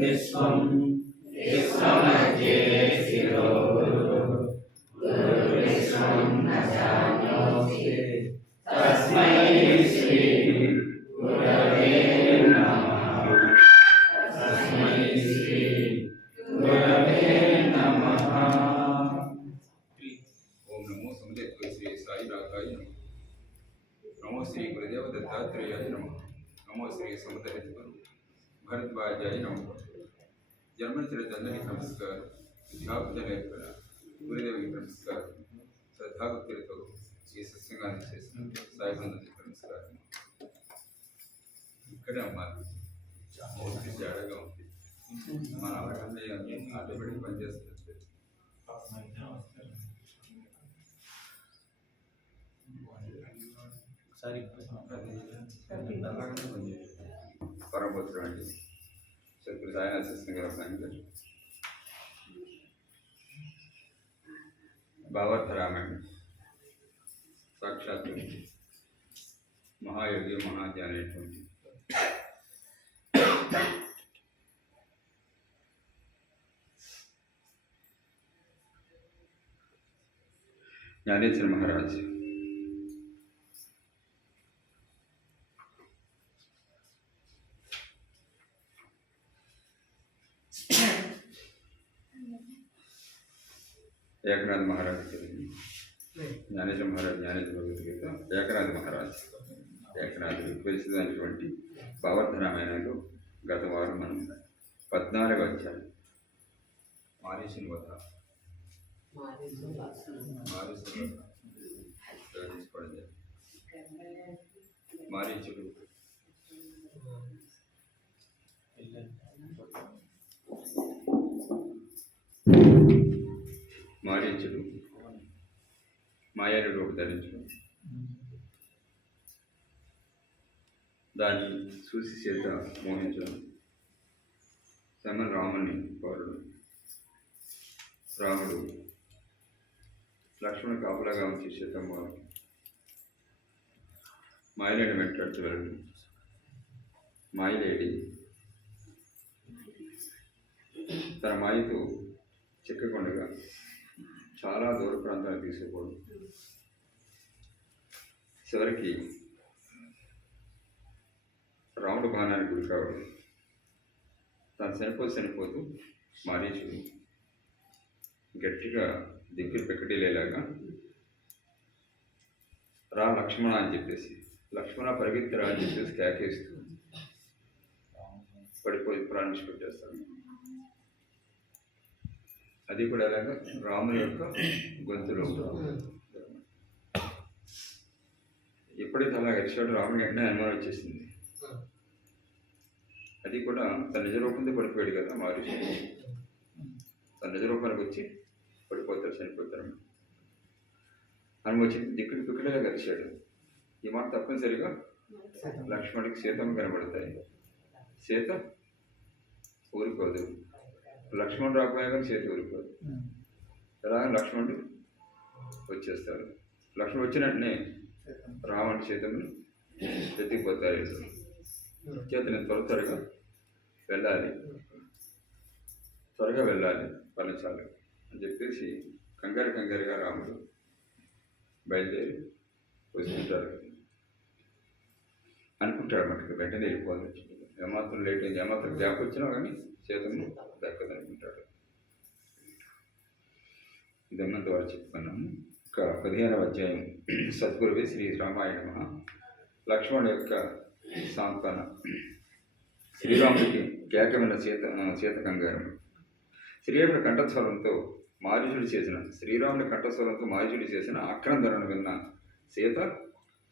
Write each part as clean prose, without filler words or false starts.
విశ్వం విశ్వమధ్యే శిరో గురుర్విశ్వం న జానోతి తస్మై శ్రీ గురవే నమః. తస్మై శ్రీ గురవే నమః. ఓం నమో సమదేవ శ్రీ సాయినాథాయ నమః. నమో శ్రీ గురుదేవ దత్తాత్రేయాయ నమః. నమో శ్రీ సమదరిత గురు భరద్వాజాయ నమః. జన్మనిచ్చిన తండ్రికి నమస్కారం. విద్యాబుద్ధి నేర్పిన గురుదేవునికి నమస్కారం. శ్రద్ధాభక్తులతో ఈ సత్సంగాన్ని చేసిన సాయిబంధుకి నమస్కారం. ఇక్కడే అమ్మాలి చాలా జాడగా ఉంది. మన అవగాహన ఆటోమేటిక్ పనిచేస్తుంది. పరమపుత్రుడు అండి సత్పురు సాయినాథ కృష్ణ గారు భావార్థరామాయణ సాక్షాత్తు మహాయోగి మహాధ్యాన అనేటువంటి జ్ఞానేశ్వర మహారాజ్ ఏకనాథ్ మహారాజ్ జ్ఞానేశ్వర మహారాజ్ జ్ఞానేశ్వర భగవద్గీత ఏకనాథ్ మహారాజ్ ఏకనాథుడు వివరిస్తున్నటువంటి భావార్థరామాయణంలో గత వారం మనం 14వ అధ్యాయం మారీచుని వధ మారీచుడు మారీచుడు మాయాడు రూపు ధరించడం దాన్ని చూసి చేత మోహించడం తమ రాముని కోరడం రాముడు లక్ష్మణుడు కాపులాగా ఉంచి సీతమ్మ మాయలేడి వెంటాడుతూ వెళ్ళడం మాయలేడి తన మాయతో చిక్కకుండగా చాలా దూర ప్రాంతాలకు తీసుకుపోవడం చివరికి రాముడు బాణానికి గురి కావడం తను చనిపోతూ మారీచుడు గట్టిగా దిక్కులు పెక్కడేలాగా రా లక్ష్మణ అని చెప్పేసి లక్ష్మణ పరిగెత్తిరా అని చెప్పేసి కేకేస్తూ పడిపోయి ప్రాణించి పెట్టేస్తాడు. అది కూడా ఎలాగా రాముని యొక్క గొంతులో ఎప్పుడైతే అలా గడిచాడు రాముని వెంటనే అనుమానం వచ్చేసింది. అది కూడా తన నిజ రూపంతో పడిపోయాడు కదా మారీషి. తన నిజ రూపానికి వచ్చి పడిపోతారు చనిపోతారు అని వచ్చి దిక్కుడు పిక్కడగా గడిచాడు. ఈ మాట తప్పనిసరిగా లక్ష్మణుడికి సీతమ్మ కనబడతాయి. సీత ఊరుకోదు. లక్ష్మణుడు రాకపోయా కానీ సీత ఊరుకోదు. ఎలా లక్ష్మణుడు వచ్చేస్తారు. లక్ష్మణుడు వచ్చినట్టునే రావణుడు సీతమ్మని ఎత్తిపోతారు. చేతని త్వరగా వెళ్ళాలి పలచాలి అని చెప్పేసి కంగారుగా రాముడు బయలుదేరి వస్తుంటాడు. అనుకుంటాడు మటుకు వెంటనే వెళ్ళిపోవాలి. ఏమాత్రం లేట్ అయింది, ఏమాత్రం గ్యాప్ వచ్చినా కానీ చేతను దక్కదనుకుంటాడు. ఇదంతా వారు చెప్పుకున్నాము. ఒక 15వ అధ్యాయం సద్గురువే శ్రీ రామాయణ లక్ష్మణుడు యొక్క సాంత్వన. శ్రీరాముడికి కేకమైన సీత కంగారం. శ్రీరాముడి కంఠస్వరంతో మారీచుడు చేసిన ఆక్రందనను విన్న సీత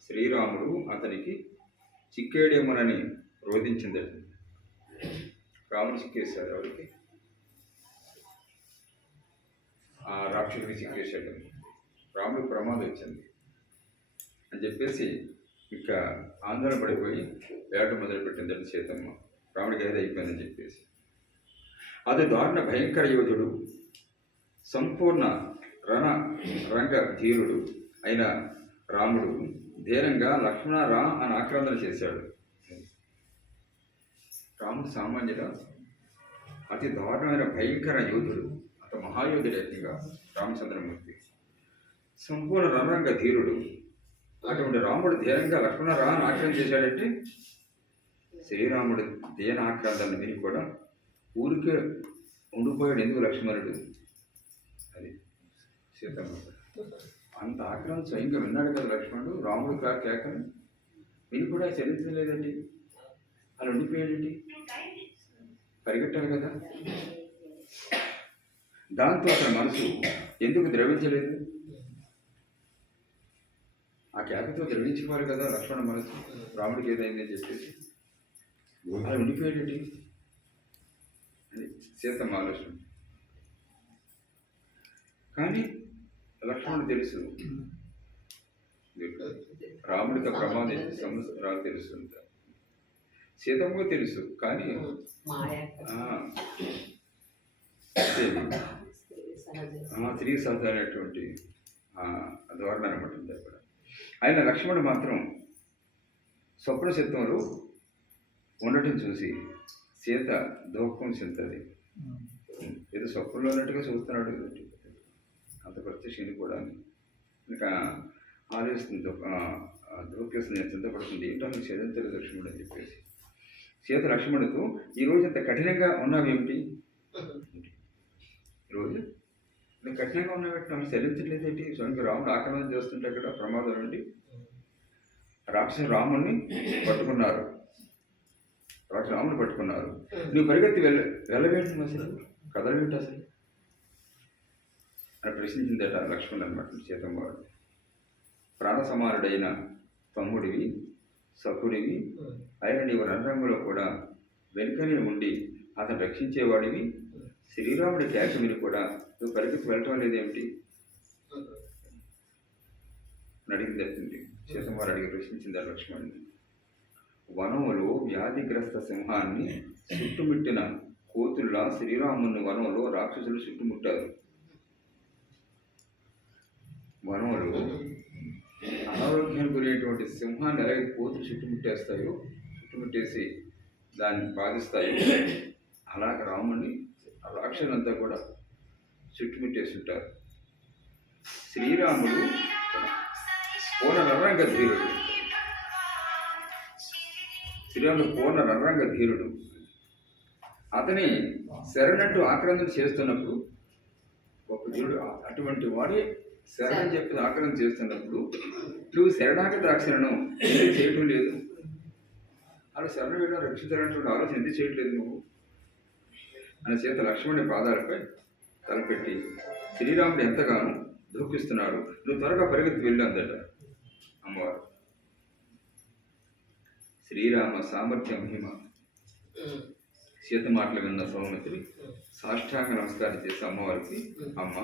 శ్రీరాముడు అతనికి చిక్కేడేమోనని రోధించిందట. రాముడు చిక్కేశాడు. ఎవరికి? ఆ రాక్షసుడికి చిక్కేశాడు. రాముడికి ప్రమాదం వచ్చింది అని చెప్పేసి ఇంకా ఆందోళన పడిపోయి వేట మొదలుపెట్టిందంటే సీతమ్మ. రాముడికి ఏదో అయిపోయిందని చెప్పేసి అది దారుణ భయంకర యోధుడు, సంపూర్ణ రంగ ధీరుడు అయిన రాముడు ధీరంగా లక్ష్మణ రా అని ఆక్రందన చేశాడు. రాముడు సామాన్యుడా? అతి దారుణమైన భయంకర యోధుడు, అత మహాయోధుడు ఏకంగా రామచంద్రమూర్తి, సంపూర్ణ రణరంగ ధీరుడు. అటువంటి రాముడు ధీరంగా లక్ష్మణ రాని ఆక్రమణ చేశాడంటే శ్రీరాముడు దేన ఆక్రాంతాన్ని విని కూడా ఊరికే ఉండిపోయాడు. ఎందుకు లక్ష్మణుడు? అది సీతమ్మ అంత ఆక్రాంత స్వయంగా విన్నాడు కదా లక్ష్మణుడు. రాముడు కేకను విని కూడా చరించలేదండి, అలా ఉండిపోయాడండి. పరిగెట్టాలి కదా. దాంతో అతని మనసు ఎందుకు ద్రవించలేదు? ఆ కేకతో ద్రవించుకోవాలి కదా లక్ష్మణ మనసు. రాముడికి ఏదైందని చెప్పేసి అలా ఉండిపోయాడండి అని సీతమ్మ ఆలోచన. కానీ లక్ష్మణుడు తెలుసు, రాముడికి ప్రమాదం సంవత్సరాలు తెలుసు, సీతమ్మకు తెలుసు. కానీ స్త్రీ సహజమైనటువంటి ధోరణ అనమాట అక్కడ. ఆయన లక్ష్మణుడు మాత్రం స్వప్న చిత్తంలో ఉండటం చూసి సీత దుఃఖం చెందుతుంది. ఏదో స్వప్నంలో ఉన్నట్టుగా చూస్తున్నాడు, అంత ప్రత్యక్షని కూడా ఇంకా ఆలోచిస్తుంది, దుఃఖిస్తుంది, చింతపడుతుంది. ఏంటో నీకు చెందుతుంది లక్ష్మణుడు అని చెప్పేసి. సీత లక్ష్మణుడితో ఈరోజు అంత కఠినంగా ఉన్నావేమిటి? ఈరోజు నేను కఠినంగా ఉన్నావేంటి? నాకు చెల్లించట్లేదేంటి? స్వయంగా రాముడు ఆక్రమణ చేస్తుంటే అక్కడ ప్రమాదం నుండి రాక్షసు రాముడిని పట్టుకున్నారు, రాముడిని పట్టుకున్నారు. నువ్వు పరిగెత్తి వెళ్ళవేంటి? అసలు కదలవేంటి అసలు అని ప్రశ్నించిందట లక్ష్మణుడు అనమాట సీతమ్మ. ప్రాణ సమానుడైన తమ్ముడివి, సఖుడివి అయిన నీవు రణరంగంలో కూడా వెనుకనే ఉండి అతను రక్షించేవాడివి. శ్రీరాముడి కేక విని కూడా నువ్వు పరిగెత్తి వెళ్ళటం లేదేమిటి అని అడిగింది. సీతమ్మ అడిగి ప్రశ్నించింది లక్ష్మణుడిని. వనములో వ్యాధిగ్రస్త సింహాన్ని చుట్టుముట్టిన కోతుల్లా శ్రీరాముని వనంలో రాక్షసులు చుట్టుముట్టారు. వనంలో అనారోగ్యానికి గురైనటువంటి సింహాన్ని ఎలాగైతే కోతులు చుట్టుముట్టేస్తాయో, చుట్టుముట్టేసి దాన్ని బాధిస్తాయో, అలాగ రాముని రాక్షసులంతా కూడా చుట్టుముట్టేసి ఉంటారు. శ్రీరాముడు పూర్ణ రణరంగ ధీరుడు, శ్రీరాముడు పూర్ణ రణరంగ ధీరుడు. అతని శరణంటూ ఆక్రందన చేస్తున్నప్పుడు ఒక ధీరుడు, అటువంటి వాడే శరణం చెప్పి ఆక్రందన చేస్తున్నప్పుడు నువ్వు శరణాగత రక్షణను ఎందుకు చేయటం లేదు? అలా శరణ వేయడం రక్షించాలన్నటువంటి ఆలోచన ఎందుకు చేయట్లేదు నువ్వు అని సీత లక్ష్మణుడి పాదాలపై తలపెట్టి శ్రీరాముడు ఎంతగానో దుఃఖిస్తున్నాడు, నువ్వు త్వరగా పరిగెత్తి వెళ్ళి అందట అమ్మవారు. శ్రీరామ సామర్థ్యం మహిమ సీత మాటలు విన్న సౌమిత్రి సాష్టాంగ నమస్కారం చేసి అమ్మవారికి, అమ్మ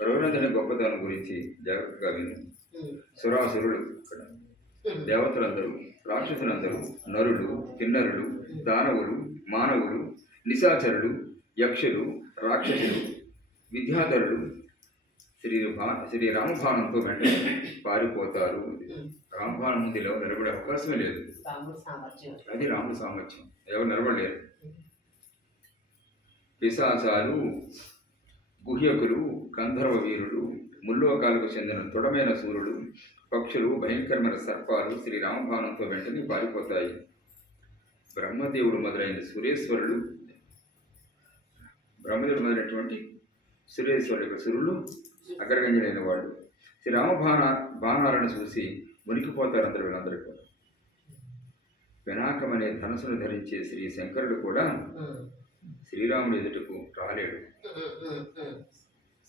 రఘునందన గొప్పతనం గురించి జాగ్రత్తగా విను. సురాసురుడు, దేవతలందరూ, రాక్షసులందరూ, నరులు, కిన్నరులు, దానవులు, మానవులు, నిశాచరులు, యక్షులు, రాక్షసులు, విద్యాధరులు శ్రీ రామబాణంతో వెంటనే పారిపోతారు. రామబాణం ముందు ఎవరు నిలబడే అవకాశమే లేదు. అది రాముడి సామర్థ్యం, ఎవరు నిలబడలేరు. పిశాచాలు, గుహ్యకులు, గంధర్వ వీరులు, ముల్లోకాలకు చెందిన దృఢమైన సూర్యుడు, పక్షులు, భయంకరమైన సర్పాలు శ్రీ రామబాణంతో వెంటనే పారిపోతాయి. బ్రహ్మదేవుడు మొదలైన సురేశ్వరుడు, బ్రహ్మదేవుడు మొదలైనటువంటి సురేశ్వరుడు యొక్క సురులు అగ్రగణ్యులైన వాడు శ్రీ బాణాలను చూసి మునిగిపోతారు అందరు. వీళ్ళందరూ కూడా వినాకం అనే ధనసును ధరించే శ్రీ శంకరుడు కూడా శ్రీరాముడి ఎదుటకు రాలేడు.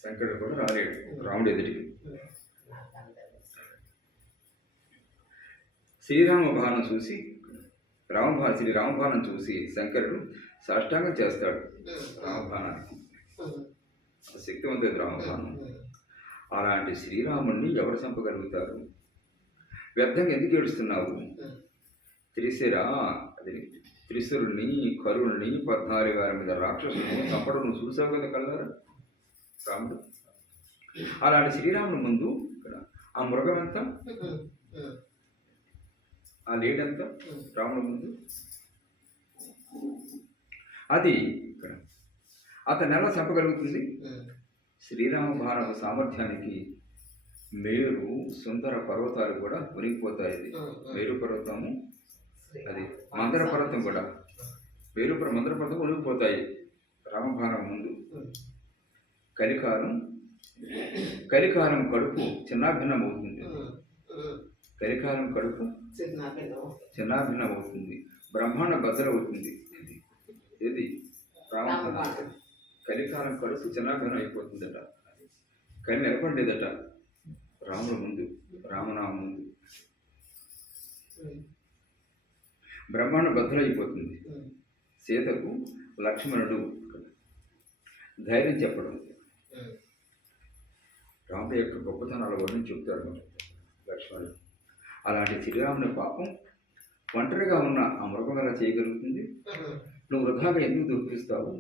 శంకరుడు కూడా రాలేడు రాముడి ఎదుటికి. శ్రీ రామబాణం చూసి శంకరుడు సాష్టాంగం చేస్తాడు రామబాణానికి. శక్తివంతుడు రామబాణం. అలాంటి శ్రీరాముణ్ణి ఎవరు చంపగలుగుతారు? వ్యర్థంగా ఎందుకు ఏడుస్తున్నావు? త్రిశురుణ్ణి, కరుణ్ణి, 14,000 మీద రాక్షసుని చంపడం నువ్వు చూసావు కదా కలరా రాముడు. అలాంటి శ్రీరాముని ముందు ఇక్కడ ఆ మృగం ఎంత, ఆ లేడంతా రాముడి ముందు. అది ఇక్కడ అతను ఎలా చెప్పగలుగుతుంది? శ్రీరామ భారత సామర్థ్యానికి మేరు సుందర పర్వతాలు కూడా మునిగిపోతాయి. మేరు పర్వతము, అది మందర పర్వతం కూడా, మందర పర్వతం మునిగిపోతాయి రామభారం ముందు. కలికాలం కడుపు చిన్నాభిన్నం అవుతుంది. కలికాలం కడుపు చిన్నాభిన్నం అవుతుంది. బ్రహ్మాండ బద్దలవుతుంది. ఇది రామభారం. కలికాలం కడుపు చిన్నాభిన్నం అయిపోతుందట. కలి నిలబడలేదట రాముడు ముందు, రామనామ ముందు. బ్రహ్మాండ బద్దలైపోతుంది. సీతకు లక్ష్మణుడు ధైర్యం చెప్పడం, రాముడి యొక్క గొప్పతనాల వర్ణం చెప్తాడు లక్ష్మణుడు. అలాంటి శ్రీరాముని పాపం ఒంటరిగా ఉన్న ఆ మృగం ఎలా చేయగలుగుతుంది? నువ్వు వృధాగా ఎందుకు దుఃఖిస్తావు?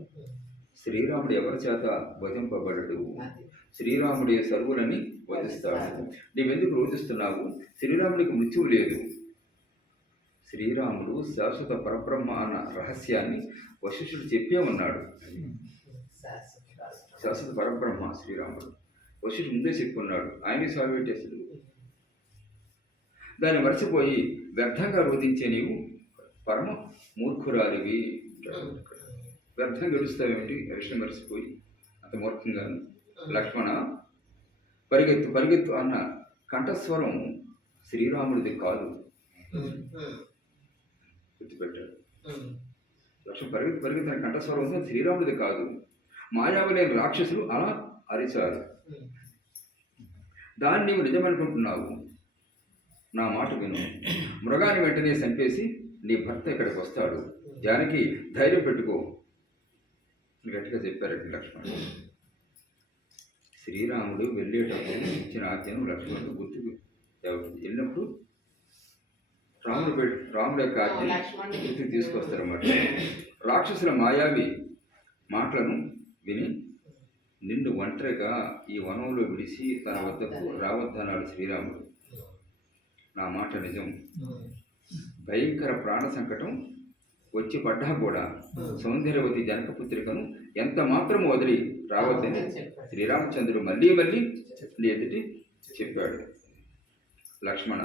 శ్రీరాముడు ఎవరి చేత వధింపబడడు. శ్రీరాముడి సర్వులని వధిస్తాడు. నీవెందుకు రోధిస్తున్నావు? శ్రీరాముడికి మృత్యువు లేదు. శ్రీరాముడు శాశ్వత పరబ్రహ్మ అన్న రహస్యాన్ని వశిష్ఠుడు చెప్పే ఉన్నాడు. శాశ్వత పరబ్రహ్మ శ్రీరాముడు వశిష్ఠుడు ముందే చెప్పుకున్నాడు. ఆయనే సాగు పెట్టేసాడు. దాన్ని మర్చిపోయి వ్యర్థంగా రోధించే నీవు పరమ మూర్ఖురాలివి. వ్యర్థంగా గెలుస్తావేమిటి? విషయం మర్చిపోయి అంత మూర్ఖంగాను. లక్ష్మణ పరిగెత్తు పరిగెత్తు అన్న కంఠస్వరం శ్రీరాముడిది కాదు. గుర్తుపెట్టాడు. లక్ష్మణ పరిగెత్తు పరిగెత్తు అన్న కంఠస్వరం ఉంది, శ్రీరాముడిది కాదు. మాయావలేని రాక్షసులు అలా అరిచారు. దాన్ని నీవు నిజమనుకుంటున్నావు. నా మాట విను. మృగాన్ని వెంటనే చంపేసి నీ భర్త ఇక్కడికి వస్తాడు. జానకి ధైర్యం పెట్టుకో గట్టిగా చెప్పారట లక్ష్మణుడు. శ్రీరాముడు వెళ్ళేటప్పుడు ఇచ్చిన ఆజ్ఞను లక్ష్మణుడు గుర్తుకు వెళ్ళినప్పుడు రాముడు యొక్క ఆజ్ఞ గుర్తుకు తీసుకొస్తారన్నమాట. రాక్షసుల మాయావి మాటలను విని నిన్ను ఒంటరిగా ఈ వనంలో విడిచి తన వద్దకు రావద్దన్నాడు శ్రీరాముడు. నా మాట నిజం. భయంకర ప్రాణ సంకటం వచ్చి పడ్డా కూడా సౌందర్యవతి జనకపుత్రికను ఎంత మాత్రం వదిలి రావద్దని శ్రీరామచంద్రుడు మళ్ళీ మళ్ళీ నీ ఎదుటి చెప్పాడు. లక్ష్మణ,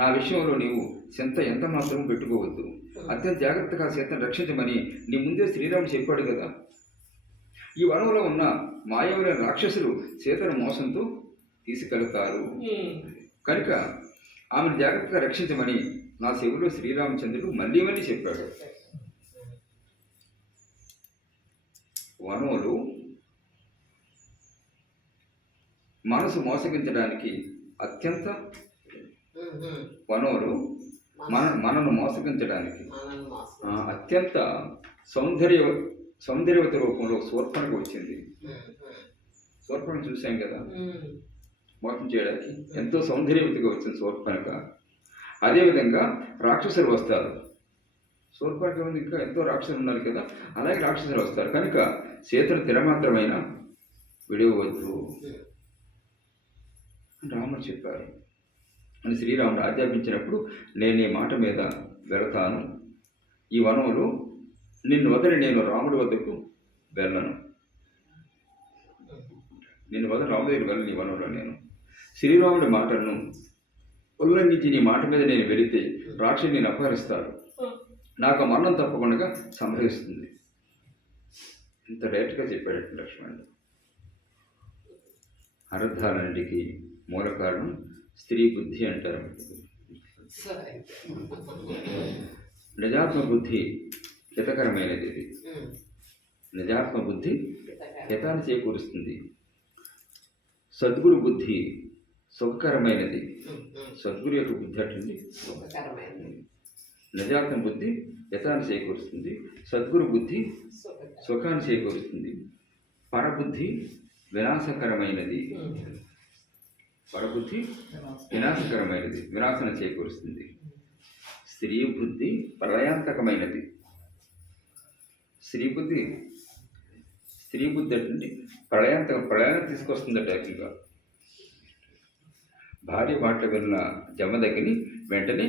నా విషయంలో నీవు చింత ఎంత మాత్రం పెట్టుకోవద్దు. అత్యంత జాగ్రత్తగా సీతను రక్షించమని నీ ముందే శ్రీరాముడు చెప్పాడు కదా. ఈ వనంలో ఉన్న మాయవులైన రాక్షసులు సీతను మోసంతో తీసుకెళ్తారు కనుక ఆమెను జాగ్రత్తగా రక్షించమని నా చెవిలో శ్రీరామచంద్రుడు మళ్ళీ మళ్ళీ చెప్పాడు. వనములు మనసు మోసగించడానికి అత్యంత వనములు మనను మోసగించడానికి అత్యంత సౌందర్యవతి రూపంలో శూర్పణఖ వచ్చింది. శూర్పణఖ చూసాం కదా, మోసం చేయడానికి ఎంతో సౌందర్యవతిగా వచ్చింది శూర్పణఖ. అదేవిధంగా రాక్షసులు వస్తారు. శూర్పణఖ ఉంది, ఇంకా ఎంతో రాక్షసులు ఉన్నారు కదా, అలాగే రాక్షసులు వస్తారు. కనుక సీతను తిరమాత్రమైన విడవద్దు అని రాముడు చెప్పారు. అని శ్రీరాముడు ఆజ్ఞాపించినప్పుడు నేను ఈ మాట మీద వెళతాను. ఈ వనములు నిన్ను వదిలి నేను రాముడి వద్దకు వెళ్ళను. నిన్ను వదిలి రాముడి దగ్గరికి వెళ్ళను. ఈ వనంలో నేను శ్రీరాముడి మాటలను ఉల్లంఘించి నీ మాట మీద నేను వెళితే రాక్షసుని నేను అపహరిస్తారు. నాకు మరణం తప్పకుండా సంభవిస్తుంది. ఇంత డైరెక్ట్గా చెప్పాడు లక్ష్మణుడు. అనర్థాలన్నిటికీ మూల కారణం స్త్రీ బుద్ధి అంటారు. నిజాత్మ బుద్ధి హితకరమైనది. ఇది నిజాత్మ బుద్ధి హితాన్ని చేకూరుస్తుంది. సద్గురు బుద్ధి సుఖకరమైనది. సద్గురు యొక్క బుద్ధి అట్లండి నిజాత్మ బుద్ధి హితాన్ని చేకూరుస్తుంది. సద్గురు బుద్ధి సుఖాన్ని చేకూరుస్తుంది. పరబుద్ధి వినాశకరమైనది. పరబుద్ధి వినాశకరమైనది, వినాశనం చేకూరుస్తుంది. స్త్రీ బుద్ధి ప్రళయాంతకమైనది. స్త్రీ బుద్ధి అంటే ప్రళయాన్ని తీసుకొస్తుందట. ఏకంగా భార్య మాట వెళ్ళిన జమదగ్ని వెంటనే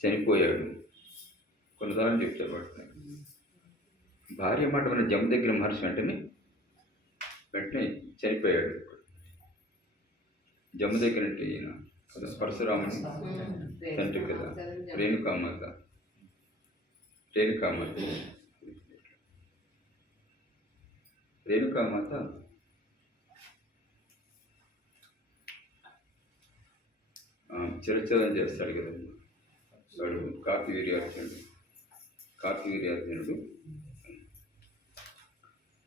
చనిపోయాడు. కొన్నిసార్లు చెప్తారు. భార్య మాట విన్న జమ దగ్గర మహర్షి వెంటనే చనిపోయాడు. జమ దగ్గర అంటే ఈయన కదా పరశురాముని తండ్రి కదా, రేణుకామాత. చిరచ్ఛేదం చేస్తాడు కదా వాడు, కార్తవీర్యార్జునుడు.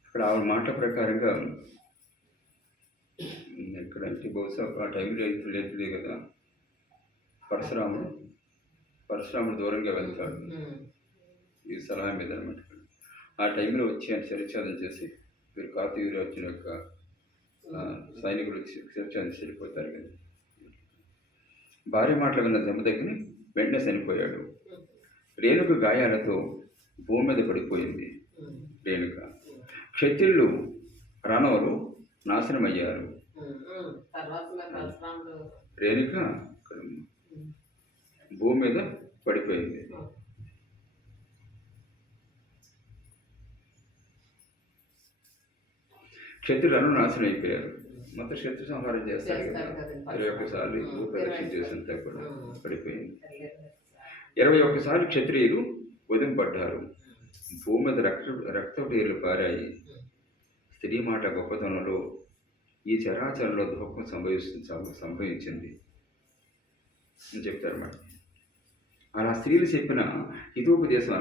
ఇక్కడ ఆవిడ మాట ప్రకారంగా ఎక్కడంటే బహుశా ఆ టైంలో లేదులే కదా, పరశురాముడు దూరంగా వెళ్తాడు ఈ సలహా మీద అనమాట. ఆ టైంలో వచ్చి ఆయన శిరచ్ఛేదం చేసి వీరు కార్తవీర్యార్జున యొక్క సైనికులు శిరచ్ఛేదం వెళ్ళిపోతారు కదా. భార్య మాటలు విన్న జమదగ్ని వెంటనే చనిపోయాడు. రేణుక గాయాలతో భూమి మీద పడిపోయింది. క్షత్రియులు రాణవులు నాశనమయ్యారు. రేణుక భూమి మీద పడిపోయింది. క్షత్రులను నాశనం అయిపోయారు. మొత్తం శత్రు సంహారం చేస్తారు కదా, 21 సార్లు ప్రదక్షిణ చేసినంత కూడా పడిపోయింది. 21 సార్లు క్షత్రియులు వదింపడ్డారు. భూమి మీద రక్తటీరులు పారాయి. స్త్రీ మాట గొప్పతనంలో ఈ చరాచరంలో దుఃఖం సంభవించింది అని చెప్తారన్నమాట. అలా స్త్రీలు చెప్పిన హితోపదేశం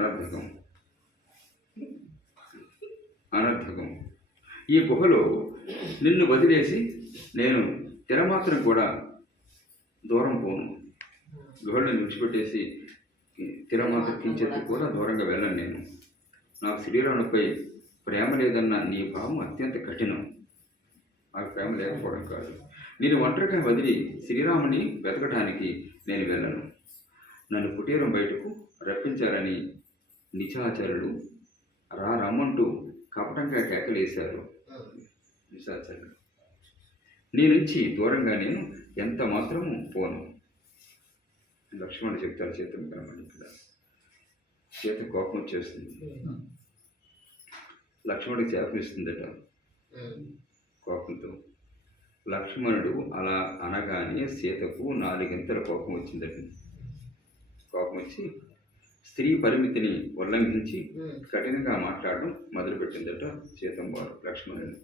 అనర్థకం. ఈ గుహలో నిన్ను వదిలేసి నేను తెరమాత్రం కూడా దూరం పోను. గుహలను విడిచిపెట్టేసి తెరమాత్రం కించెత్తి కూడా దూరంగా వెళ్ళను. నేను నాకు శ్రీరామునిపై ప్రేమ లేదన్న నీ భావం అత్యంత కఠినం. నాకు ప్రేమ లేకపోవడం కాదు. నేను ఒంటరిగా వదిలి శ్రీరాముని వెతకడానికి నేను వెళ్ళను. నన్ను కుటీరం బయటకు రప్పించాలని నిశాచరులు రమ్మంటూ కపటంగా కేకలేశారు. నిశాచరులు నీ నుంచి దూరంగా నేను ఎంత మాత్రము పోను. లక్ష్మణుడు చెప్తారు చేతం కామని. ఇక్కడ చేత కోపం వచ్చేస్తుంది. లక్ష్మణుడికి చేపనిస్తుందట కోపంతో. లక్ష్మణుడు అలా అనగానే సీతకు 4 గంటల కోపం వచ్చిందట. కోపం వచ్చి స్త్రీ పరిమితిని ఉల్లంఘించి కఠినంగా మాట్లాడడం మొదలుపెట్టిందట సీతమ్మవారు లక్ష్మణుని.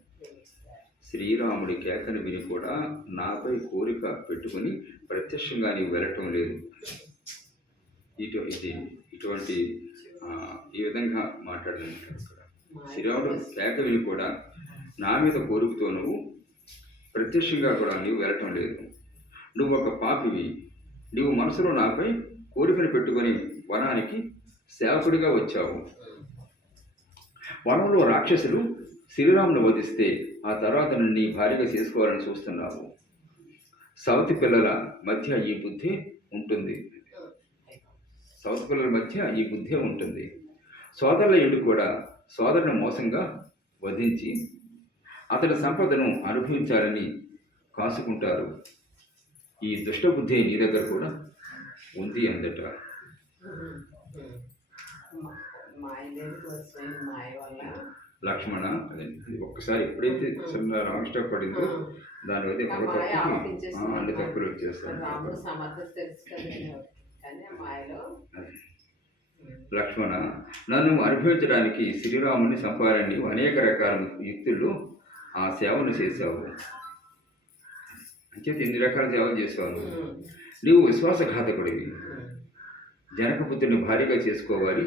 శ్రీరాముడి కేకను విని కూడా నాపై కోరిక పెట్టుకుని ప్రత్యక్షంగా నీవు వెళ్ళటం లేదు. ఇటువంటి ఈ విధంగా మాట్లాడలేదు. శ్రీరాముడు కేక విని కూడా నా మీద కోరికతో నువ్వు ప్రత్యక్షంగా కూడా నీవు వెళ్ళటం లేదు. నువ్వు ఒక పాపివి. నీవు మనసులో నాపై కోరికను పెట్టుకొని వనానికి సేవకుడిగా వచ్చావు. వనంలో రాక్షసులు శ్రీరామును వధిస్తే ఆ తర్వాత నీ భార్యగా చేసుకోవాలని చూస్తున్నావు. సౌతి పిల్లల మధ్య ఈ బుద్ధి ఉంటుంది. సోదరుల ఎడు కూడా సోదరుని మోసంగా వధించి అతడి సంపదను అనుభవించాలని కాసుకుంటారు. ఈ దుష్ట బుద్ధి నీ దగ్గర కూడా ఉంది అందట. లక్ష్మణ అది ఒక్కసారి ఎప్పుడైతే చిన్న రాంగ్ స్టాప్ పడిందో దాని మీద అన్ని తప్పులు వచ్చేస్తాయి. లక్ష్మణ, నన్ను అనుభవించడానికి శ్రీరాముని సంపారాన్ని అనేక రకాల యుక్తులు ఆ సేవను చేశావు. అంచేత ఎన్ని రకాల సేవలు చేసావు. నీవు విశ్వాసఘాతకుడివి. జనకపుత్రుని భార్యగా చేసుకోవాలి.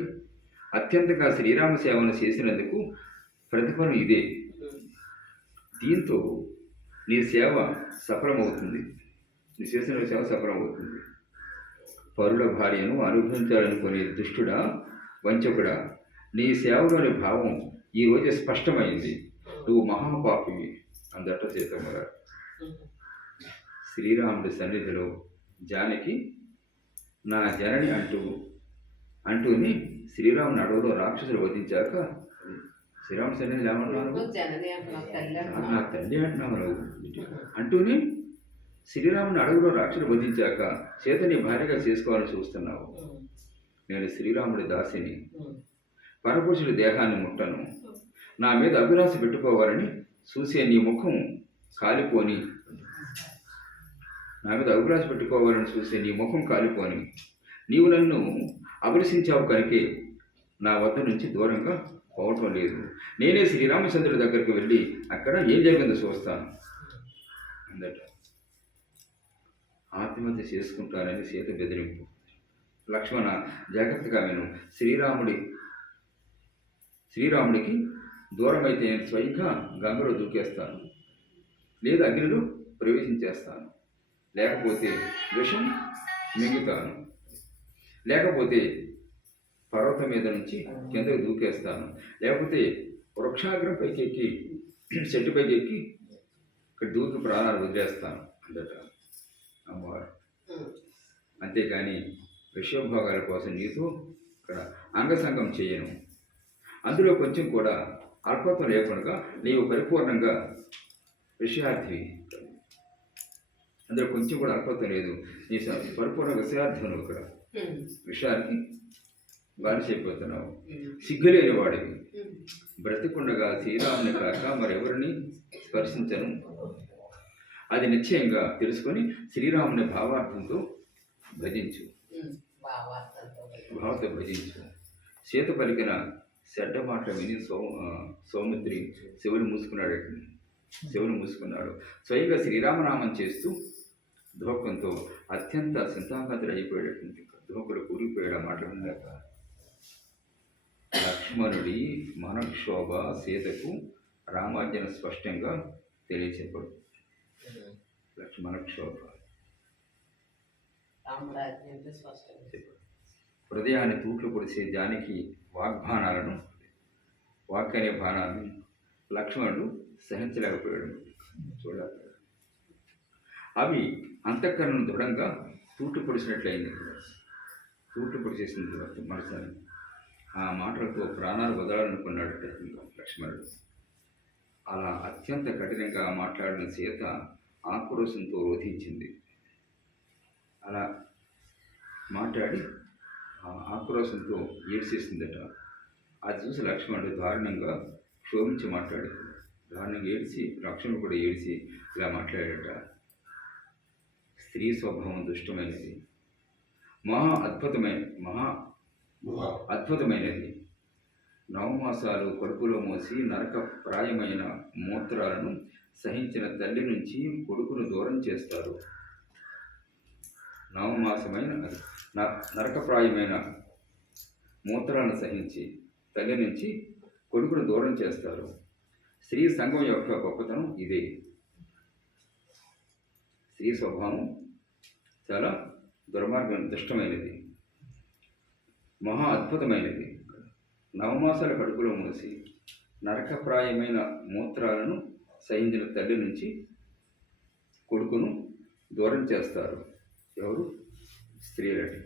అత్యంతంగా శ్రీరామ సేవను చేసినందుకు ప్రతిఫలం ఇదే. దీంతో నీ సేవ సఫలమవుతుంది. నీ చేసిన సేవ సఫలమవుతుంది. పరుల భార్యను అనుభవించాలనుకునే దుష్టుడా, వంచకుడా, నీ సేవలోని భావం ఈరోజు స్పష్టమైంది. నువ్వు మహాపాపివి అందట సీతమ్మ. శ్రీరాముడి సన్నిధిలో జానకి నా జనని అంటూని శ్రీరాముని అడవులో రాక్షసులు వధించాక శ్రీరామ సన్నిధిలో ఏమన్నాను, నా తల్లి అంటున్నావు నువ్వు అంటూని శ్రీరాముని అడవులో రాక్షసులు వధించాక సీతని భార్యగా చేసుకోవాలని చూస్తున్నావు. నేను శ్రీరాముడి దాసిని. పరపురుషుడి దేహాన్ని ముట్టను. నా మీద అభిలాష పెట్టుకోవాలని చూసే నీ ముఖం కాలిపోని, నా మీద అభిలాష పెట్టుకోవాలని చూసే నీ ముఖం కాలిపోని. నీవు నన్ను అభిలషించావు కనుకే నా వద్ద నుంచి దూరంగా పోవటం లేదు. నేనే శ్రీరామచంద్రుడి దగ్గరికి వెళ్ళి అక్కడ ఏం జరిగిందో చూస్తాను అందట. ఆత్మహత్య చేసుకుంటానని సీత బెదిరింపు. లక్ష్మణ జాగ్రత్తగా విను. శ్రీరాముడికి దూరమైతే నేను స్వయంగా గంగలో దూకేస్తాను, లేదా అగ్నిలో ప్రవేశించేస్తాను, లేకపోతే విషం మింగుతాను, లేకపోతే పర్వతం మీద నుంచి కిందకు దూకేస్తాను, లేకపోతే వృక్షాగ్రం పైకి ఎక్కి చెట్టు పైకి ఎక్కి ఇక్కడ దూకి ప్రాణాలు వదిలేస్తాను అందట అమ్మవారు. అంతేకాని విషయభోగాల కోసం నీతో ఇక్కడ అంగసంగం చేయను. అందులో కొంచెం కూడా అల్పత్వం లేకుండా నీవు పరిపూర్ణంగా విషయార్థివి. అందులో కొంచెం కూడా అల్పత్వం లేదు. నీ పరిపూర్ణ విషయార్థం ఇక్కడ విషయానికి బానిసైపోతున్నావు. సిగ్గులేని వాడివి. బ్రతికుండగా శ్రీరాముని కాక మరెవరిని స్పర్శించను. అది నిశ్చయంగా తెలుసుకొని శ్రీరాముని భావార్థంతో భజించు. భావంతో భజించు. సీత పలికిన చెడ్డ మాటలు విని సౌమిత్రి శివుని మూసుకున్నాడు. స్వయంగా శ్రీరామనామం చేస్తూ ధోకంతో అత్యంత చింతాకాతుడు అయిపోయేటటువంటి ధోకులు కూలిపోయాడు మాటలు విన్నాక. లక్ష్మణుడి మనక్షోభ సీతకు రామాజ్ఞను స్పష్టంగా తెలియచెప్పడు. లక్ష్మణక్షోభ హృదయాన్ని తూట్లు పొడిసే జానికి వాక్ అనే బాణాలను లక్ష్మణుడు సహించలేకపోయాడు. చూడాలి, అవి అంతఃకరణను దృఢంగా తూట్లు పొడిచినట్లయింది. తూట్లు పొడిచేసింది మనసాన్ని. ఆ మాటలతో ప్రాణాలు వదలాలనుకున్నాడు లక్ష్మణుడు. అలా అత్యంత కఠినంగా మాట్లాడిన సీత ఆక్రోశంతో రోధించింది. అలా మాట్లాడి ఆక్రోశంతో ఏడ్చేసిందట. అది చూసి లక్ష్మణుడు దారుణంగా క్షోభించి మాట్లాడాడు. దారుణంగా ఏడ్చి లక్ష్మణుడు కూడా ఏడ్చి ఇలా మాట్లాడాడట. స్త్రీ స్వభావం దుష్టమైనది, మహా అద్భుతమైనది. నవమాసాలు కడుపులో మోసి నరక ప్రాయమైన మూత్రాలను సహించిన తల్లి నుంచి కొడుకును దూరం చేస్తారు. నరకప్రాయమైన మూత్రాలను సహించి తల్లి నుంచి కొడుకును దూరం చేస్తారు. స్త్రీ సంఘం యొక్క గొప్పతనం ఇదే. స్త్రీ స్వభావం చాలా దుష్టమైనది, మహా అద్భుతమైనది. నవమాసాల కడుపులో మూసి నరకప్రాయమైన మూత్రాలను సహించిన తల్లి నుంచి కొడుకును దూరం చేస్తారు. ఎవరు? స్త్రీలటి.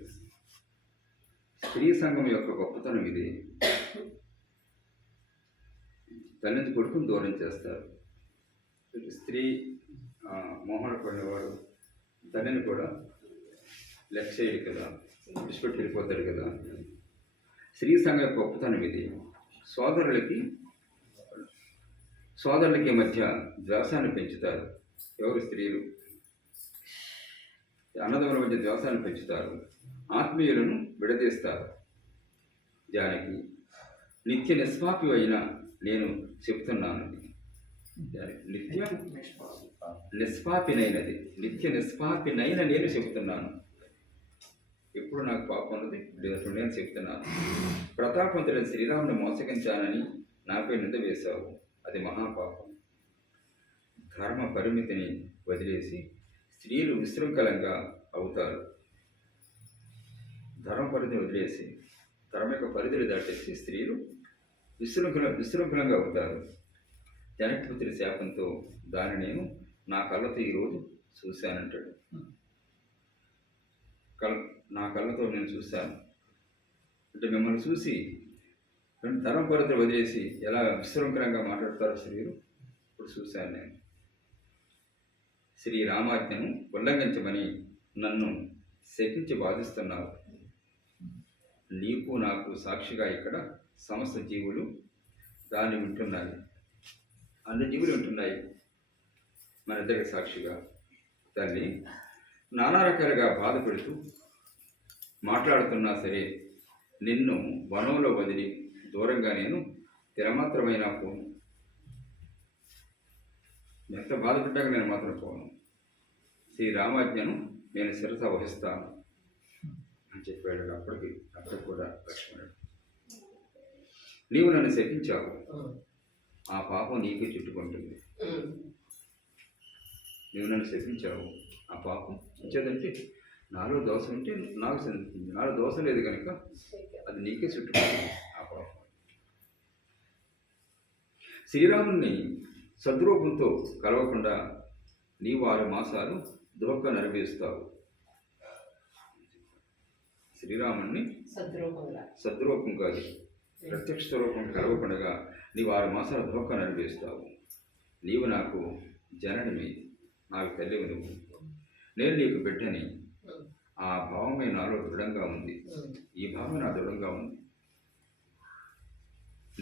స్త్రీ సంఘం యొక్క గొప్పతనం ఇది. తల్లి నుంచి కొడుకును దూరం చేస్తారు. స్త్రీ మోహన పడినవాడు తల్లిని కూడా లెక్క చేయడు కదా, విడిచిపెట్టి వెళ్ళిపోతాడు కదా. స్త్రీ సంఘం యొక్క గొప్పతనం ఇది. సోదరులకి మధ్య ద్వేషాన్ని పెంచుతారు. ఎవరు? స్త్రీలు. అన్నదమ్ముల మధ్య ద్వేషాన్ని పెంచుతారు. ఆత్మీయులను విడదీస్తారు. జానకి నిత్య నిష్పాపి అయిన నేను చెప్తున్నాను. నిత్య నిష్పాపినైనది, నిత్య నిష్పాపినైన నేను చెబుతున్నాను. ఎప్పుడు నాకు పాపం ఉన్నది నేను చెప్తున్నాను. ప్రతాపవంతుడైన శ్రీరాముని మోసగించానని నాపై నింద వేశావు. అది మహాపాపం. ధర్మ పరిమితిని వదిలేసి స్త్రీలు విశృంఖలంగా అవుతారు. ధర్మ పరిధిని వదిలేసి ధర్మ యొక్క పరిధిని దాటేసి స్త్రీలు విశృంఖలంగా అవుతారు. జనకపుత్రి శాపంతో దాన్ని నేను నా కళ్ళతో ఈరోజు చూశానంటాడు. నా కళ్ళతో నేను చూశాను అంటే మిమ్మల్ని చూసి ధర్మ పరిధిని వదిలేసి ఎలా విశృంఖలంగా మాట్లాడతారో స్త్రీలు ఇప్పుడు చూశాను నేను. శ్రీరామాజ్ఞను ఉల్లంఘించమని నన్ను శపించి బాధిస్తున్నావు. నీకు నాకు సాక్షిగా ఇక్కడ సమస్త జీవులు దాన్ని వింటున్నాయి. అన్ని జీవులు వింటున్నాయి. మన ఇద్దరికి సాక్షిగా తల్లి నానా రకాలుగా బాధ పెడుతూ మాట్లాడుతున్నా సరే నిన్ను వనంలో వదిలి దూరంగా నేను తిరమాత్రమైనా పోను. ఎంత బాధపడ్డాక నేను మాత్రం పోను. శ్రీరామాజ్ఞను నేను శిరస వహిస్తాను అని చెప్పాడు. అప్పటికి కూడా లక్ష్మణుడు, నీవు నన్ను శపించావు, ఆ పాపం నీకు చుట్టుకుంటుంది. నీవు నన్ను శపించావు, ఆ పాపం వచ్చేదంటే నాలో దోషం ఉంటే నాకు చెందుతుంది. నాలో దోషం లేదు కనుక అది నీకే చుట్టుకుంటుంది ఆ పాపం. శ్రీరాముని సద్రూపంతో కలవకుండా నీవు 6 మాసాలు దోహక నరివేస్తావు. శ్రీరాముని సద్రూపం కాదు, ప్రత్యక్ష స్వరూపం కలవకుండా నీవు 6 మాసాలు దోహక నరివేస్తావు. నీవు నాకు జననివి, నాకు తల్లివి నువ్వు, నేను నీకు బిడ్డని. ఆ భావమే నాలో దృఢంగా ఉంది. ఈ భావం నా దృఢంగా ఉంది.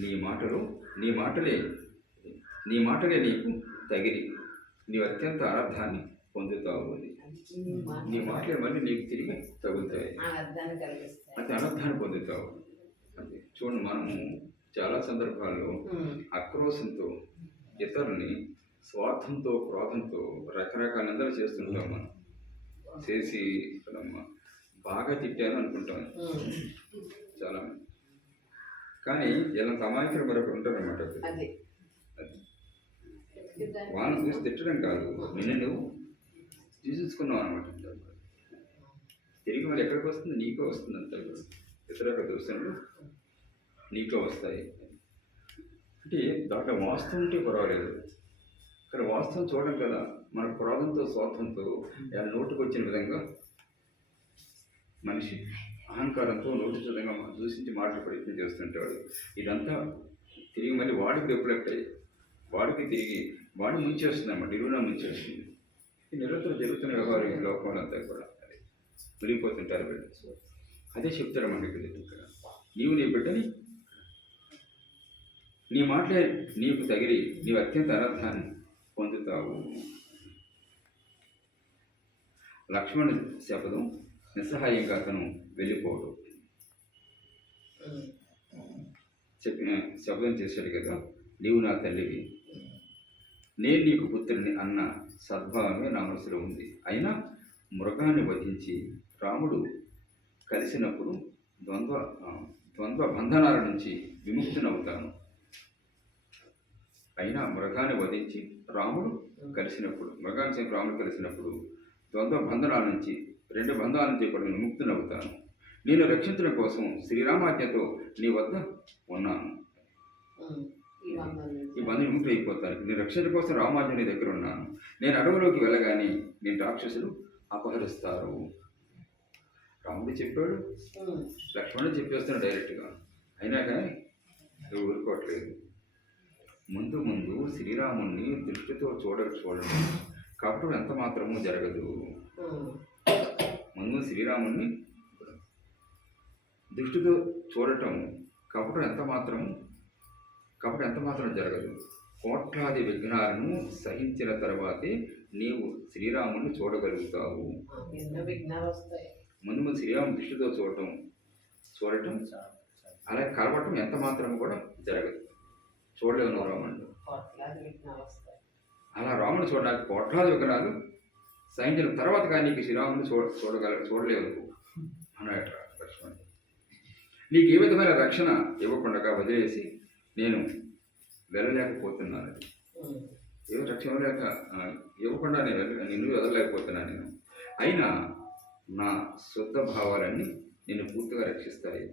నీ మాటలే నీకు తగిలి నీవు అత్యంత ఆరాధాన్ని పొందుతావు. నీ మాటలే మళ్ళీ నీకు తిరిగి తగులుతాయి, అది అనర్థాన్ని పొందుతావు. అంటే చూడండి, మనము చాలా సందర్భాల్లో ఆక్రోశంతో ఇతరుల్ని స్వార్థంతో క్రోధంతో రకరకాల నిందలు చేస్తుంటాం. మనం చేసి బాగా తిట్టాను అనుకుంటాం చాలా మంది. కానీ ఇలా అమాయకులు మరొకరు ఉంటారన్నమాట. వాళ్ళని చూసి తిట్టడం కాదు, నిన్ను నువ్వు తీసేసుకున్నావు అనమాట. తిరిగి మరి ఎక్కడికి వస్తుంది? నీకో వస్తుంది. అంతే ఇతరుల దృశ్యంలో నీకో వస్తాయి. అంటే దాంట్లో వాస్తవం ఉంటే పర్వాలేదు, ఇక్కడ వాస్తవం చూడడం కదా. మన క్రోధంతో స్వార్థంతో నోటుకు వచ్చిన విధంగా మనిషి అహంకారంతో నోటి విధంగా దూషించి మాటలు ప్రయత్నం చేస్తుంటాడు. ఇదంతా తిరిగి మళ్ళీ వాడికి రిఫ్లెక్ట్ అయ్యి వాడికి తిరిగి వాడు ముంచేస్తుంది అన్నమాట. ఇరువునా ముంచేస్తుంది. ఈ నిరంతరం జరుగుతున్న వ్యవహారం ఈ లోకంలో అంతా కూడా అది మునిగిపోతుంటారు బిడ్డ. అదే చెప్తారన్నమాట ఇక్కడ. నీవు నీ బిడ్డని, నీ మాటలే నీకు తగిలి నీవు అత్యంత అనర్థాన్ని పొందుతావు. లక్ష్మణుడి శపథం నిస్సహాయంగా అతను వెళ్ళిపోవడం శపథం చేశాడు కదా, నీవు నా తల్లివి, నేను నీకు పుత్రుని అన్న సద్భావమే నా మనసులో ఉంది. అయినా మృగాన్ని వధించి రాముడు కలిసినప్పుడు ద్వంద్వ బంధనాల నుంచి విముక్తునవుతాను. అయినా మృగాన్ని వధించి రాముడు కలిసినప్పుడు ద్వంద్వ బంధనాల నుంచి 2 బంధాల నుంచి కూడా విముక్తునవుతాను. నేను రక్షించడం కోసం శ్రీరామాజ్ఞతో నీ వద్ద ఉన్నాను. ఈ బంధం విముక్తి అయిపోతాను. నేను రక్షణ కోసం రామాజ్ఞ నీ దగ్గర ఉన్నాను. నేను అడవులోకి వెళ్ళగానే నేను రాక్షసులు అపహరిస్తారు. రాముడు చెప్పాడు, లక్ష్మణుడు చెప్పేస్తున్నాడు డైరెక్ట్గా. అయినా కానీ నువ్వు ఊరుకోవట్లేదు. ముందు శ్రీరాముణ్ణి దృష్టితో చూడండి, కపటం ఎంత మాత్రమూ జరగదు. ముందు శ్రీరాముణ్ణి దృష్టితో చూడటం కపటం ఎంత మాత్రం జరగదు. కోట్లాది విఘ్నాలను సహించిన తర్వాతే నీవు శ్రీరాముణ్ణి చూడగలుగుతావు. ముందు శ్రీరాముని దృష్టితో చూడటం అలా కలవటం ఎంత మాత్రం కూడా జరగదు. చూడలేవు నువ్వు రాముడు. అలా రాముడు చూడడానికి కోట్లాది విఘ్నాలు సహించిన తర్వాత కానీ నీకు శ్రీరాముని చూడలేవు అన్నట్టు లక్ష్మణుడు. నీకు ఏ విధమైన రక్షణ ఇవ్వకుండా వదిలేసి నేను వెళ్ళలేకపోతున్నాను. ఏ రక్షణ ఇవ్వకుండా నిన్ను వదలలేకపోతున్నాను నేను. అయినా నా శుద్ధ భావాలన్నీ నేను పూర్తిగా రక్షిస్తాయి.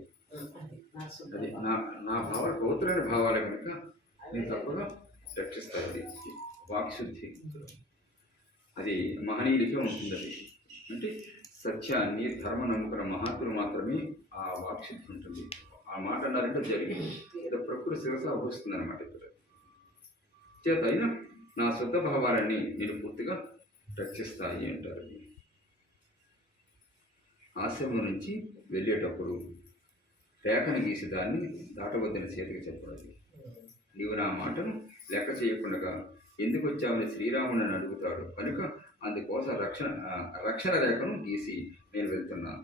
అది నా భావాలు పవిత్రమైన భావాలే కనుక నేను తప్పగా రక్షిస్తాయి. వాక్శుద్ధి అది మహనీయుడికే ఉంటుంది. అది అంటే సత్యాన్ని ధర్మ నమ్ముకున్న మహాత్ములు మాత్రమే ఆ వాక్శుద్ధి ఉంటుంది. ఆ మాట అన్నారంటే జరిగింది, ప్రకృతి శిరస వస్తుంది అనమాట. చేత అయినా నా శుద్ధ భావాలన్నీ నేను పూర్తిగా రక్షిస్తాయి అంటారు. ఆశ్రమం నుంచి వెళ్ళేటప్పుడు రేఖను గీసి దాన్ని దాటవద్దని సీతకి చెప్పాలి. నీవు నా మాటను లెక్క చేయకుండా ఎందుకు వచ్చావని శ్రీరాముని అడుగుతాడు కనుక అందుకోసం రక్షణ రేఖను గీసి నేను వెళ్తున్నాను.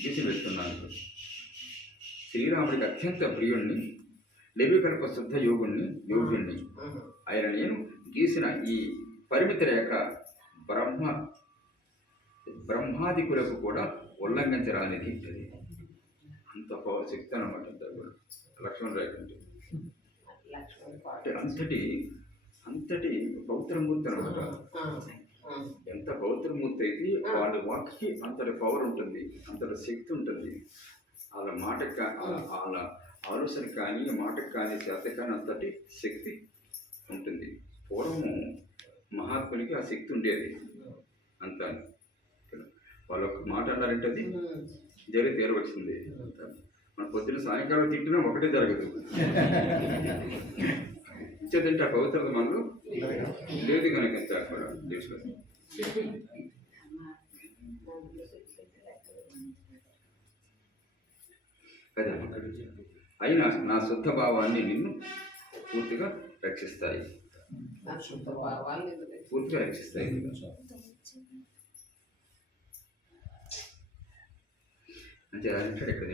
గీసి వెళ్తున్నాను. శ్రీరాముడికి అత్యంత ప్రియుణ్ణి, లెవికల్ప శుద్ధ యోగుణ్ణి ఆయన నేను గీసిన ఈ పరిమిత రేఖ బ్రహ్మాదికులకు కూడా ఉల్లంఘించరానిది. అంత శక్తి అన్నమాట లక్ష్మణ రేఖ అంటే అంతటి పవిత్రమూర్తి అనమాట. ఎంత పవిత్రమూర్తి అయితే వాళ్ళ వాక్కి అంతటి పవర్ ఉంటుంది, అంతటి శక్తి ఉంటుంది. వాళ్ళ మాటకి వాళ్ళ ఆలోచన కానీ మాటకు కానీ చేత కానీ అంతటి శక్తి ఉంటుంది. పూర్వము మహాత్మునికి ఆ శక్తి ఉండేది అంత. వాళ్ళు ఒక మాట అన్నారంటే అది జరిగి తీరవలసింది. మన పొద్దున్న సాయంకాలం తిట్టినా ఒకటే జరగదు. ఇచ్చేదంటే ఆ పవిత్రత మనలో లేదు కనుక తెలుసుకోండి. కదా అయినా నా శుద్ధ భావాన్ని నిన్ను పూర్తిగా రక్షిస్తాయి. పూర్తిగా రక్షిస్తాయి. అంటే అంటాడు ఇక్కడ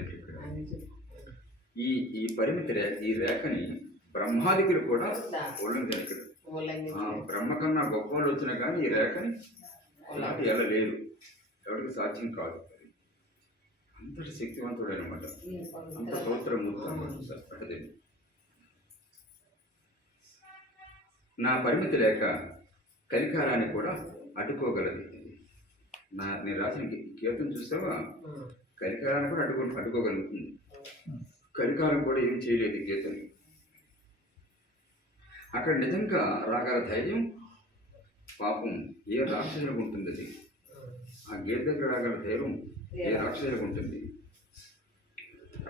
ఈ పరిమితి ఈ రేఖని బ్రహ్మాదికులు కూడా ఉల్లంఘన. బ్రహ్మ కన్నా గొప్ప వాళ్ళు వచ్చినా కానీ ఈ రేఖని అలాంటి ఎలా లేదు, ఎవరికి సాధ్యం కాదు. అంతటి శక్తివంతుడు అనమాట, అంత పవిత్రమూర్తి. నా పరిమితి లేక కలికాలాన్ని కూడా అడ్డుకోగలదు. నేను రాసిన కీర్తన చూస్తావా, కలికాలాన్ని కూడా అడ్డుకోగలుగుతుంది. కలికాలం కూడా ఏం చేయలేదు గీతని. అక్కడ నిజంగా రాగల ధైర్యం పాపం ఏ రాక్షసులకు ఉంటుంది. అది ఆ గీత దగ్గర రాగల ధైర్యం ఏ రాక్షసులకు ఉంటుంది.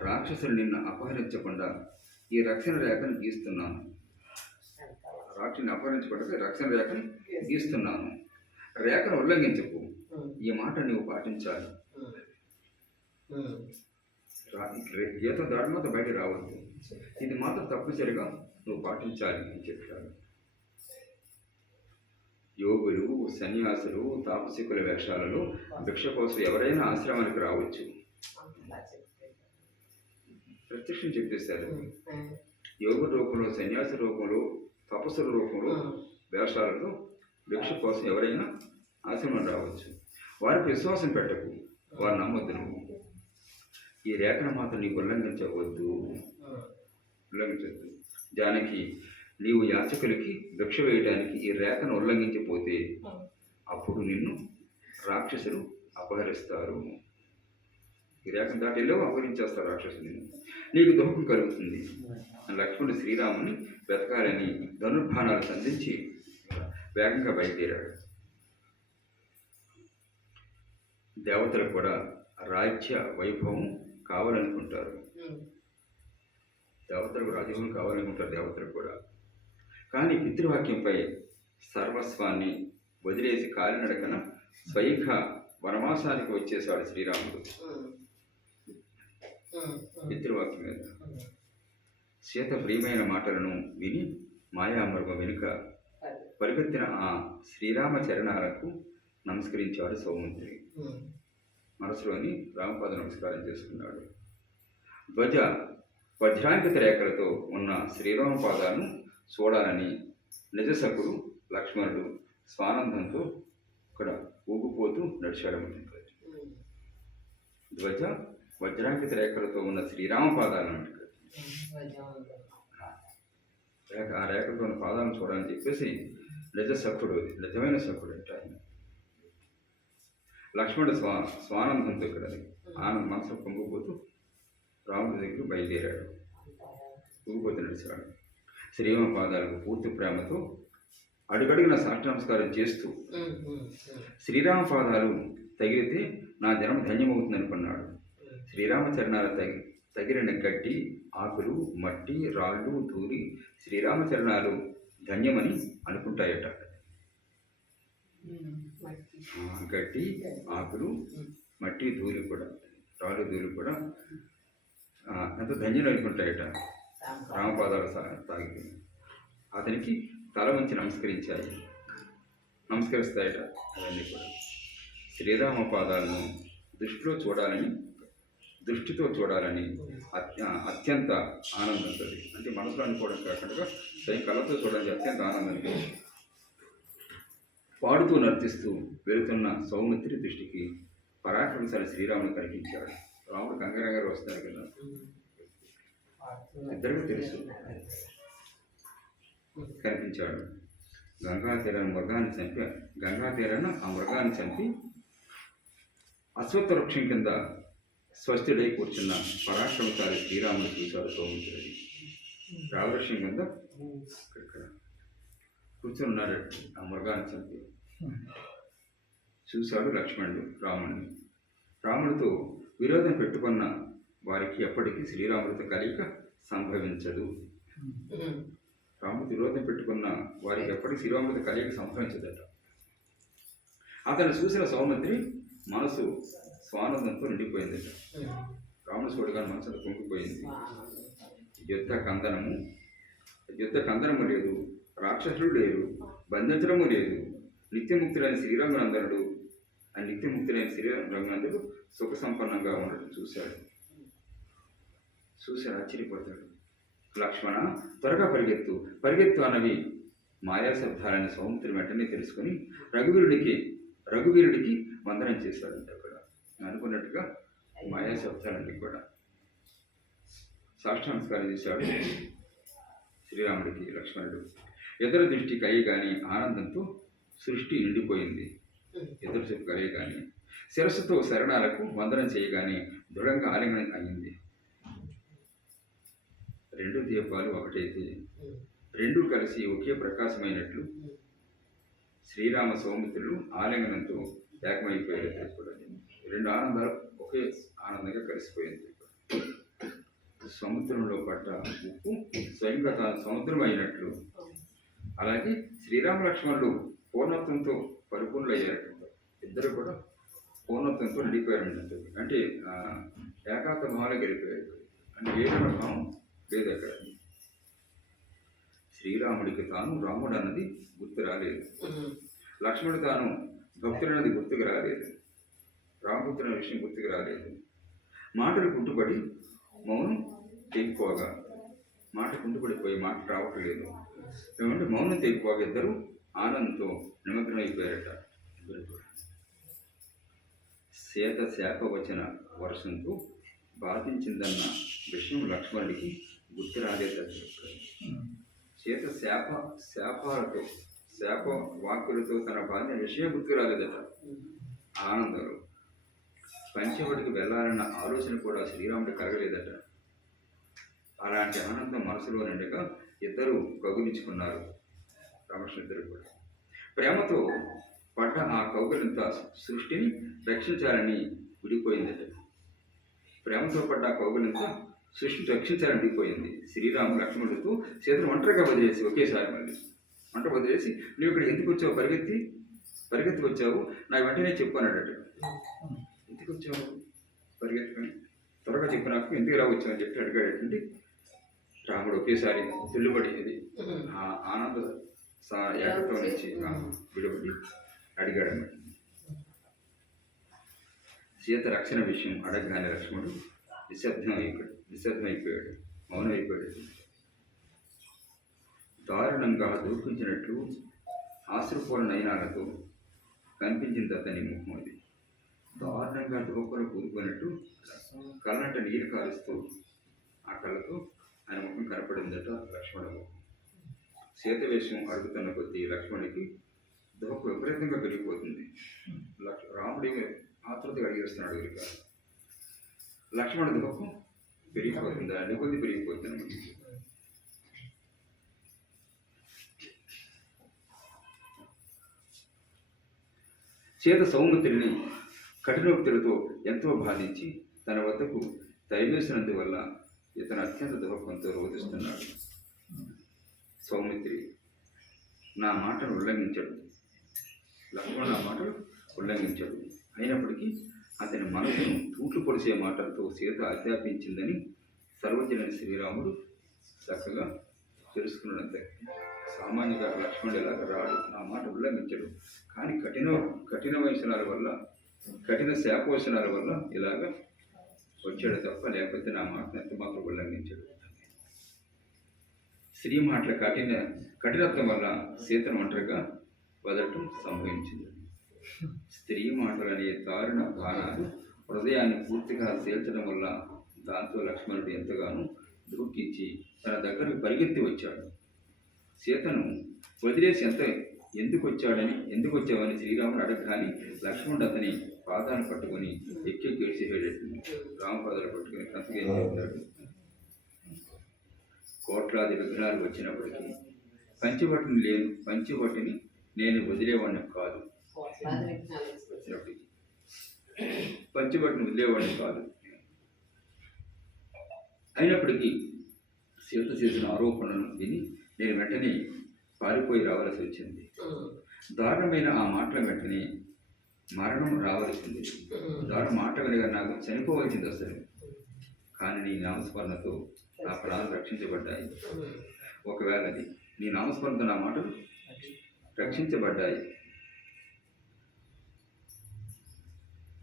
రాక్షసులు నిన్ను అపహరించకుండా ఈ రక్షణ రేఖను గీస్తున్నాను. రాక్షసుని అపహరించకుండా రక్షణ రేఖను గీస్తున్నాను. రేఖను ఉల్లంఘించకు. ఈ మాట నువ్వు పాటించాలి. గీత దాటి మాత్రం బయట రావద్దు. ఇది మాత్రం తప్పనిసరిగా నువ్వు పాటించాలి అని చెప్తాడు. యోగులు, సన్యాసులు, తాపసికుల వేషాలలో భిక్ష కోసం ఎవరైనా ఆశ్రమానికి రావచ్చు. ప్రత్యక్షం చెప్పేశారు. యోగు రూపంలో, సన్యాసి రూపంలో, తపస్సుల రూపంలో వేషాలతో భిక్ష కోసం ఎవరైనా ఆశ్రమం రావచ్చు. వారికి విశ్వాసం పెట్టకు, వారు నమ్మొద్దు. నువ్వు ఈ రేఖను మాత్రం నీకు ఉల్లంఘించవద్దు. జానకి, నీవు యాచకులకి భిక్ష వేయడానికి ఈ రేఖను ఉల్లంఘించకపోతే అప్పుడు నిన్ను రాక్షసులు అపహరిస్తారు. ఈ రేఖను దాటి వెళ్ళో అపహరించేస్తారు రాక్షసుని. నీకు దుఃఖం కలుగుతుంది. లక్ష్మణుడు శ్రీరాముని వెతకాలని ధనుర్బాణాలు సంధించి వేగంగా బయలుదేరాడు. దేవతలు కూడా రాజ్య వైభవం కావాలనుకుంటారు. దేవతలకు రాజ్యం కావాలనుకుంటారు దేవతలు కూడా. కానీ పితృవాక్యంపై సర్వస్వాన్ని వదిలేసి కాలినడకన స్వయంగా వనవాసానికి వచ్చేసాడు శ్రీరాముడు. పితృవాక్యం మీద సీత ప్రియమైన మాటలను విని మాయామృగం వెనుక పరిగెత్తిన ఆ శ్రీరామ చరణాలకు నమస్కరించాడు సౌమంత్రి. మనసులోని రామపాద నమస్కారం చేసుకున్నాడు. వజ్రాంకిత రేఖలతో ఉన్న శ్రీరామ పాదాలను చూడాలని నిజసకుడు లక్ష్మణుడు స్వానందంతో ఇక్కడ ఊగిపోతూ నడిచాడు. వజ్రాంకిత రేఖలతో ఉన్న శ్రీరామ పాదాలను ఆ రేఖలతో ఉన్న పాదాలను చూడాలని చెప్పేసి నిజసకుడు, నిజమైన సకుడు అంటే ఆయన లక్ష్మణుడు స్వానందంతో ఇక్కడ ఆనంద మనసు పొంగిపోతూ రాముడి దగ్గర బయలుదేరాడు. ఊగిపోతూ నడిచాడు. శ్రీరామ పాదాలకు పూర్తి ప్రేమతో అడుగడుగున సాష్ట నమస్కారం చేస్తూ శ్రీరామ పాదాలు తగిలితే నా జన్మ ధన్యమవుతుంది అనుకున్నాడు. శ్రీరామ చరణాలు తగిలిన గడ్డి, ఆకులు, మట్టి, రాళ్ళు, దూరి శ్రీరామ చరణాలు ధన్యమని అనుకుంటాయట. గడ్డి, ఆకులు, మట్టి ధూళి కూడా, రాళ్ళు ధూళి కూడా ఎంత ధన్యులు అనుకుంటాయట రామపాదాలు తాగి. అతనికి తల వంచి నమస్కరిస్తాయట. అవన్నీ కూడా శ్రీరామ పాదాలను దృష్టితో చూడాలని అత్యంత ఆనందంతో, అంటే మనసులో అనుకోవడం కాకుండా స్వయం కళ్ళతో చూడడానికి అత్యంత ఆనందంతో పాడుతూ నర్తిస్తూ వెళుతున్న సౌమిత్రి దృష్టికి పరాక్రమశాలి శ్రీరాముడు కనిపించాడు. రాముడు గంగానగర్ వస్తారు కదా, ఇద్దరికి తెలుసు, కనిపించాడు. గంగా తీరాన ఆ మృగాన్ని చంపి అశ్వత్థ వృక్షం కింద స్వస్థుడై కూర్చున్న పరాక్రమశాలి శ్రీరాముడు చూశాడు సౌమిత్రుడి. రావృక్షం కింద ఇక్కడ కూర్చొని ఉన్నాడు. ఆ మృగాన్ని చంపి చూశాడు లక్ష్మణుడు రాముడితో విరోధం పెట్టుకున్న వారికి ఎప్పటికీ శ్రీరాముడితో కలిక సంభవించదు. రాముడు విరోధం పెట్టుకున్న వారికి ఎప్పటికీ శ్రీరాముడితో కలిక సంభవించదట. అతను చూసిన సౌమిత్రి మనసు స్వానందంతో నిండిపోయిందట. రాముడు చూడగా మనసు అంతా పొంగిపోయింది. యుద్ధ కందనము లేదు, రాక్షసులు లేరు, బంధించడము లేదు. నిత్యముక్తులైన శ్రీరామనందనుడు సుఖ సంపన్నంగా ఉండటం చూశాడు. ఆశ్చర్యపోతాడు. లక్ష్మణ, త్వరగా పరిగెత్తు అన్నవి మాయా శబ్దాలని సౌమిత్రి వెంటనే తెలుసుకుని రఘువీరుడికి వందనం చేశాడంట. అక్కడ అనుకున్నట్టుగా మాయా శబ్దాలన్నీ కూడా సాష్టాంగస్కారం చేశాడు శ్రీరాముడికి లక్ష్మణుడు. ఇద్దరు దృష్టి కలియగాని ఆనందంతో సృష్టి నిండిపోయింది. ఇద్దరు చూపు కలియగాని శిరస్సుతో శరణాలకు వందనం చేయగానే దృఢంగా ఆలింగనం అయింది. రెండు దీపాలు ఒకటైతే రెండు కలిసి ఒకే ప్రకాశమైనట్లు శ్రీరామ సౌమిత్రులు ఆలింగనంతో ఏకమైపోయారు. రెండు ఆనందాలు ఒకే ఆనందంగా కలిసిపోయింది. సముద్రంలో పడ్డ ఉప్పు స్వయంగా తాను సముద్రం అయినట్లు, అలాగే శ్రీరామ లక్ష్మణులు పూర్ణత్వంతో పరిపూర్ణులయ్యారు. ఇద్దరు కూడా పూర్ణత్వంతో నిండిపోయారు. అంటే ఏకాత్మ భావాలు గెలిపోయారు. అంటే ఏదైనా భావం లేదు అక్కడ. శ్రీరాముడికి తాను రాముడు అన్నది గుర్తు రాలేదు, లక్ష్మణుడు తాను భక్తుడన్నది గుర్తుకు రాలేదు, రామభక్తుడన్న విషయం గుర్తుకు రాలేదు. మాటలు కుంటుపడి మౌనం తెగిపోగా, మాట కుంటుపడిపోయి మాట రావట్లేదు. ఏమంటే మౌనం తెగిపోగా ఇద్దరు ఆనందంతో నిమగ్నమైపోయారట. సీత శాప వచ్చిన వర్షంతో బాధించిందన్న విషయం లక్ష్మణుడికి గుర్తు రాలేదట. సీత శాప వాక్కులతో తన బాధిన విషయం గుర్తు రాలేదట. ఆనందంలో పంచవటికి వెళ్ళాలన్న ఆలోచన కూడా శ్రీరాముడు కలగలేదట. అలాంటి ఆనందం మనసులో నిండగా ఇద్దరు కౌగిలించుకున్నారు. రామకృష్ణుడిద్దరు కూడా ప్రేమతో పడ్డ ఆ కౌగిలింత సృష్టిని రక్షించాలని విడిపోయిందట. ప్రేమతో పడ్డ ఆ కౌగిలింత సృష్టిని రక్షించాలని విడిపోయింది. శ్రీరాముడు లక్ష్మణుడితో సీతను ఒంటరిగా వదిలేసి ఒకేసారి వంట వదిలేసి, నువ్వు ఇక్కడ ఎందుకు వచ్చావు, పరిగెత్తి వచ్చావు, నాకు వెంటనే చెప్పు అన్నాడట. ఎందుకు వచ్చావు పరిగెత్తుకొని, త్వరగా చెప్పు, నాకు ఎందుకు రా వచ్చావు అని చెప్పి అడిగాడటండి. రాముడు ఒకేసారి తుల్లిపడేది ఆ ఆనంద ఏకత్వం నుంచి విడబడి అడిగాడన్నమాట. సీత రక్షణ విషయం అడగగానే లక్ష్మణుడు నిశ్శబ్దమైపోయాడు, మౌనమైపోయాడు. దారుణంగా దూర్పించినట్లు ఆశ్రుపూర్ణ నయనాలతో కనిపించింది అతని ముఖం. అది దారుణంగా దూపలు కూరుకున్నట్టు కళ్ళంట నీరు కారుస్తూ ఆ కళ్ళతో ఆయన ముఖం కనపడిందట లక్ష్మణ ముఖం. సీత వేషం అడుగుతున్న కొద్దీ లక్ష్మణుడికి దూప విపరీతంగా పెరిగిపోతుంది. రాముడి ఆతృతగా అడిగేస్తున్నాడు కనుక లక్ష్మణుడి దూపం పెరిగిపోతుంది, అన్ని కొద్ది పెరిగిపోతుంది. సీత సౌమిత్రిని కఠినోక్తులతో ఎంతో బాధించి తన వద్దకు దయవేసినందువల్ల ఇతను అత్యంత దుఃఖంతో రోధిస్తున్నాడు. సౌమిత్రి నా మాటను ఉల్లంఘించడు, లక్ష్మణుడు నా మాటలు ఉల్లంఘించడు, అయినప్పటికీ అతని మనసును తూట్లు పొడిచే మాటలతో సీత ఆజ్ఞాపించిందని సర్వజన శ్రీరాముడు చక్కగా తెలుసుకున్నంతే. సామాన్యంగా లక్ష్మణుడు ఇలాగ రాడు, నా మాట ఉల్లంఘించడు. కానీ కఠిన వచనాల వల్ల, కఠిన శాపవచనాల వల్ల ఇలాగ వచ్చాడు తప్ప, లేకపోతే నా మాటను ఎంత మాత్రం ఉల్లంఘించడు. స్త్రీ మాటల కఠినత్వం వల్ల సీతను ఒంటరిగా వదలటం సంభవించింది. స్త్రీ మాటలనే దారుణ బాణాలు హృదయాన్ని పూర్తిగా తేల్చడం వల్ల దాంతో లక్ష్మణుడు ఎంతగానో దుఃఖించి తన దగ్గరకు పరిగెత్తి వచ్చాడు. సీతను వదిలేసి ఎందుకు వచ్చావని శ్రీరాముడు అడగగానే లక్ష్మణుడు అతని పాదాలు పట్టుకొని ఎక్కి ఏడ్చేసాడు. రామపాదాలు పట్టుకుని కంతగా ఏం చెప్తాడు, కోట్లాది విఘ్నాలు వచ్చినప్పటికీ పంచిబట్టుని నేను వదిలేవాడిని కాదు, పంచిబట్టుని వదిలేవాడిని కాదు. అయినప్పటికీ సీత చేసిన ఆరోపణలను విని నేను వెంటనే పారిపోయి రావాల్సి వచ్చింది. దారుణమైన ఆ మాటల వెంటనే మరణం రావాల్సింది. మాట వినగా నాకు చనిపోవలసింది అసలు. కానీ నీ నామస్మరణతో నా ప్రాణాలు రక్షించబడ్డాయి. ఒకవేళ అది నీ నామస్మరణతో నా మాటలు రక్షించబడ్డాయి.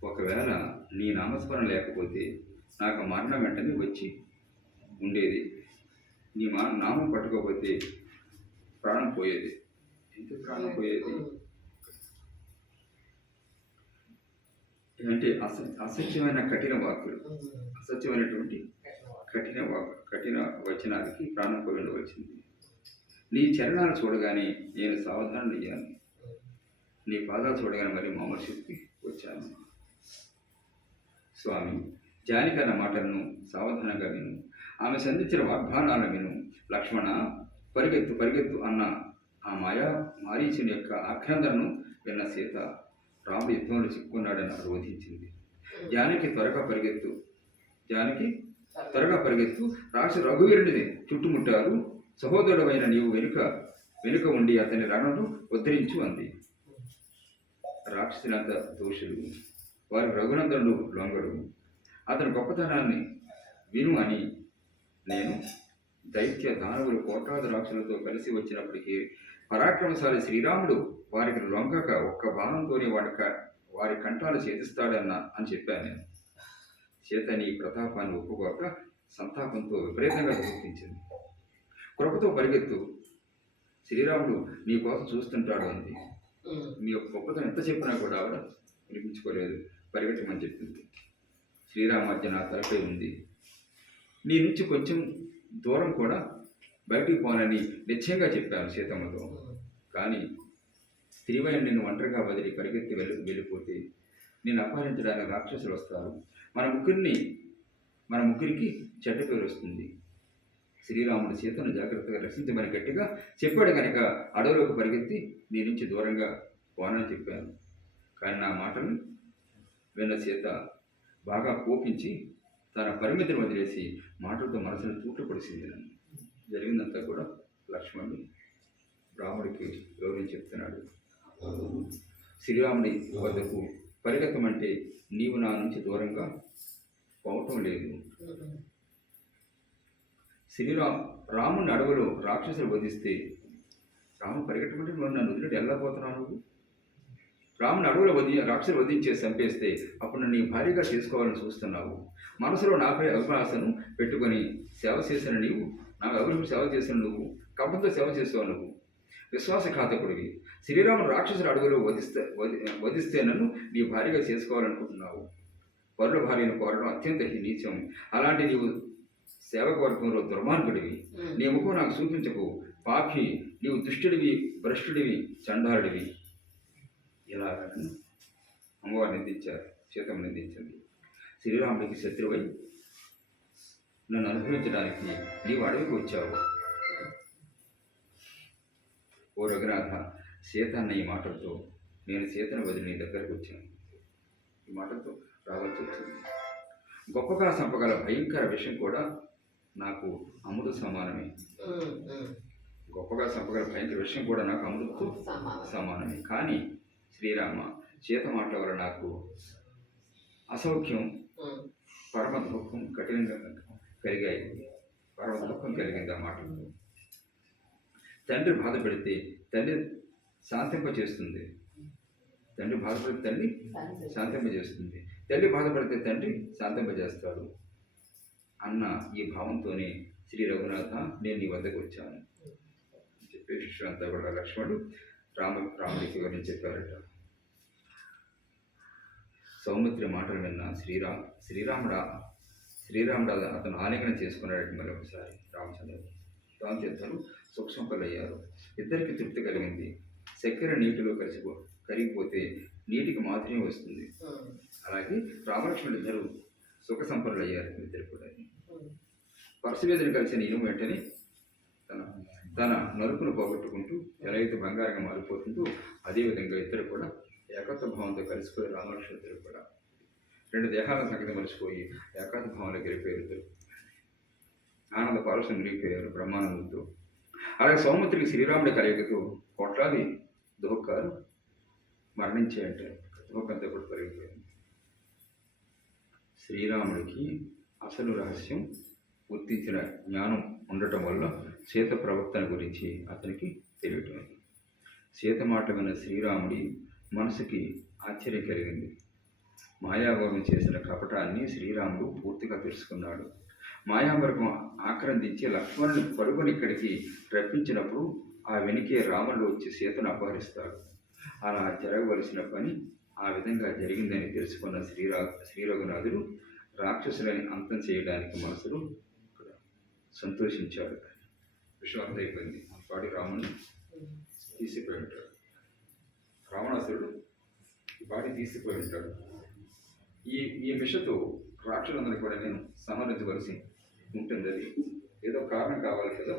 ఒకవేళ నీ నామస్మరణ లేకపోతే నాకు మరణం వెంటనే వచ్చి ఉండేది. నీ నామం పట్టుకోకపోతే ప్రాణం పోయేది. ఎందుకు ప్రాణం పోయేది అంటే అసత్యమైన కఠిన వాక్కులు, అసత్యమైనటువంటి కఠిన వచనాలకి ప్రాణం పోయి ఉండవలసింది. నీ చరణాలు చూడగానే నేను సావధానం అయ్యాను, నీ పాదాలు చూడగానే మరి మామూలు వచ్చాను. స్వామి, జానకన్న మాటలను సావధానంగా విను, ఆమె సంధించిన వాగ్దానాలను విను. లక్ష్మణ, పరిగెత్తు అన్న ఆ మారీచుని యొక్క ఆక్రందనను విన్న సీత రాముడు యుద్ధంలో చిక్కుకున్నాడని రోధించింది. జానకి త్వరగా పరిగెత్తు, రాక్షసు రఘువీరుడిని చుట్టుముట్టారు. సహోదరుడైన నీవు వెనుక ఉండి అతని రణను ఉద్ధరించు అంది. రాక్షసులంత దోషులు, వారి రఘునందనుడు లొంగడు. అతని గొప్పతనాన్ని విను అని నేను దైత్య దానవులు కోట్లాది రాక్షసులతో కలిసి వచ్చినప్పటికీ పరాక్రమశాలి శ్రీరాముడు వారికి లొంగక ఒక్క బాణంతోనే వారి కంఠాలు అని చెప్పాను నేను. చేత నీ ప్రతాపాన్ని ఒప్పుకోక సంతాపంతో విపరీతంగా గుర్తించింది. కృపతో పరిగెత్తు, శ్రీరాముడు నీ కోసం చూస్తుంటాడు అంది. మీ యొక్క గొప్పతనం ఎంత చెప్పినా కూడా ఆవిడ వినిపించుకోలేదు. పరిగెట్టమని చెప్పింది. శ్రీరామాజ్ఞ నా తలపై ఉంది, నీ నుంచి కొంచెం దూరం కూడా బయటికి పోనని నిశ్చయంగా చెప్పాను సీతమ్మతో. కానీ స్త్రీవైన నిన్ను ఒంటరిగా వదిలి పరిగెత్తి వెళ్ళిపోతే నేను అపహరించడానికి రాక్షసులు వస్తారు. మన ముగ్గురికి చెడ్డ పేరు వస్తుంది. శ్రీరాముడు సీతను జాగ్రత్తగా రక్షించమని గట్టిగా చెప్పాడు కనుక అడవులోకి పరిగెత్తి నీ నుంచి దూరంగా పోనని చెప్పాను. కానీ నా మాటలు విన్న సీత బాగా కోపించి తన పరిమితిని వదిలేసి మాటలతో మనసును తూట్లు పొడిసింది. జరిగిందంతా కూడా లక్ష్మణుడు రాముడికి వివరించి చెప్తున్నాడు. శ్రీరాముడి వద్దకు పరిగెత్తమంటే నీవు నా నుంచి దూరంగా పోవటం లేదు. రాముని అడవులో రాక్షసులు వధిస్తే రాముడు పరిగెట్టమంటే నువ్వు నన్ను వదిలేడు వెళ్ళకపోతున్నావు. రాముని అడవులో రాక్షసులు వధించే చంపేస్తే అప్పుడు నీ భార్యగా చేసుకోవాలని చూస్తున్నావు. మనసులో నాపై అభిలాషను పెట్టుకొని సేవ చేసిన నీవు, నాకు అభివృద్ధి సేవ చేసిన నువ్వు, కపంతో సేవ చేసావు నువ్వు, విశ్వాసఘాతకుడివి. శ్రీరాముడు రాక్షసుల అడవులో వధిస్తే నన్ను నీ భార్యగా చేసుకోవాలనుకుంటున్నావు. పరుల భార్యను కోరడం అత్యంత నీచం. అలాంటి నీవు సేవక వర్గంలో దుర్మార్గుడివి. నీ ముఖం నాకు చూపించకు పాపి, నీవు దుష్టుడివి, భ్రష్టుడివి, చండాలుడివి. ఇలాగ అమ్మవారు నిందించారు, సీతమ్మ నిందించింది. శ్రీరాముడికి శత్రువై నన్ను అనుభవించడానికి నీవు అడవికి వచ్చావు. ఓ రఘునాథ, సీత అన్న ఈ మాటలతో నేను సీతను వదిలి నీ దగ్గరకు వచ్చాను. ఈ మాటలతో రావాల్సి వచ్చింది. గొప్పగా చంపగల భయంకర విషయం కూడా నాకు అమృత సమానమే. గొప్పగా చంపగల భయంకర విషయం కూడా నాకు అమృతతో సమానమే. కానీ శ్రీరామ, సీత మాటల వల్ల నాకు అసౌఖ్యం, పరమ దుఃఖం కఠినంగా కలిగాయి. పరమ దుఃఖం కలిగింది ఆ మాటలతో. తండ్రి బాధ పెడితే తల్లి శాంతింపచేస్తుంది. తండ్రి బాధపడితే తల్లి శాంతింపజేస్తుంది. తల్లి బాధపడితే తండ్రి శాంతింపజేస్తాడు అన్న ఈ భావంతోనే శ్రీ రఘునాథ నేను నీ వద్దకు వచ్చాను చెప్పే శిష్యులంతా కూడా లక్ష్మణుడు రాముడికి వివరించి చెప్పారట. సౌమిత్రి మాటలు విన్న శ్రీరాముడు అతను ఆలింగనం చేసుకున్నాడు. మరి ఒకసారి రామచంద్రుడు దాంతో ఇద్దరు సుఖసంపలయ్యారు. ఇద్దరికి తృప్తి కలిగింది. చక్కెర నీటిలో కరిగిపోతే నీటికి మాధుర్యం వస్తుంది. అలాగే రామలక్ష్మణుడు ఇద్దరు సుఖ సంపన్నులు అయ్యారు. ఇద్దరు కూడా పరశువేదిని కలిసిన ఇనుము వెంటనే తన నలుపును పోగొట్టుకుంటూ ఎలా అయితే బంగారంగా మారిపోతుందో అదేవిధంగా ఇద్దరు కూడా ఏకత్వ భావంతో కలిసిపోయి రామలక్ష్మణుడు ఇద్దరు కూడా రెండు దేహాల సంగతి మరిచిపోయి ఏకాత్మ భావంలో గెలిపోయారు. ఇద్దరు ఆనంద పారసం మునిగిపోయారు బ్రహ్మానందంతో. అలాగే సౌమిత్రికి శ్రీరాముడి కలయికతో కోట్లాది దుఃఖాలు మరణించాయంటే దుఃఖంతో కూడా పెరిగిపోయింది. శ్రీరాముడికి అసలు రహస్యం గుర్తించిన జ్ఞానం ఉండటం వల్ల సీత ప్రవర్తన గురించి అతనికి తెలియటం. సీత మాట విన్న శ్రీరాముడి మనసుకి ఆశ్చర్యం కలిగింది. మాయావర్గం చేసిన కపటాన్ని శ్రీరాముడు పూర్తిగా తెలుసుకున్నాడు. మాయావర్గం ఆక్రందించి లక్ష్మణుని పరుగుని ఇక్కడికి రప్పించినప్పుడు ఆ వెనుకే రాముడు వచ్చి సీతను అపహరిస్తాడు. అలా జరగవలసిన పని ఆ విధంగా జరిగిందని తెలుసుకున్న శ్రీ రఘునాథుడు రాక్షసులని అంతం చేయడానికి మనసులో సంతోషించాడు. విషయం అర్థమైపోయింది. పాడి రాముని తీసిపోయి ఉంటాడు. రావణాసురుడు ఈ పాడి తీసిపోయి ఉంటాడు. ఈ మిషతో రాక్షసులందరినీ కూడా నేను సంహరించవలసి ఉంటుంది. అది ఏదో కారణం కావాలి కదా.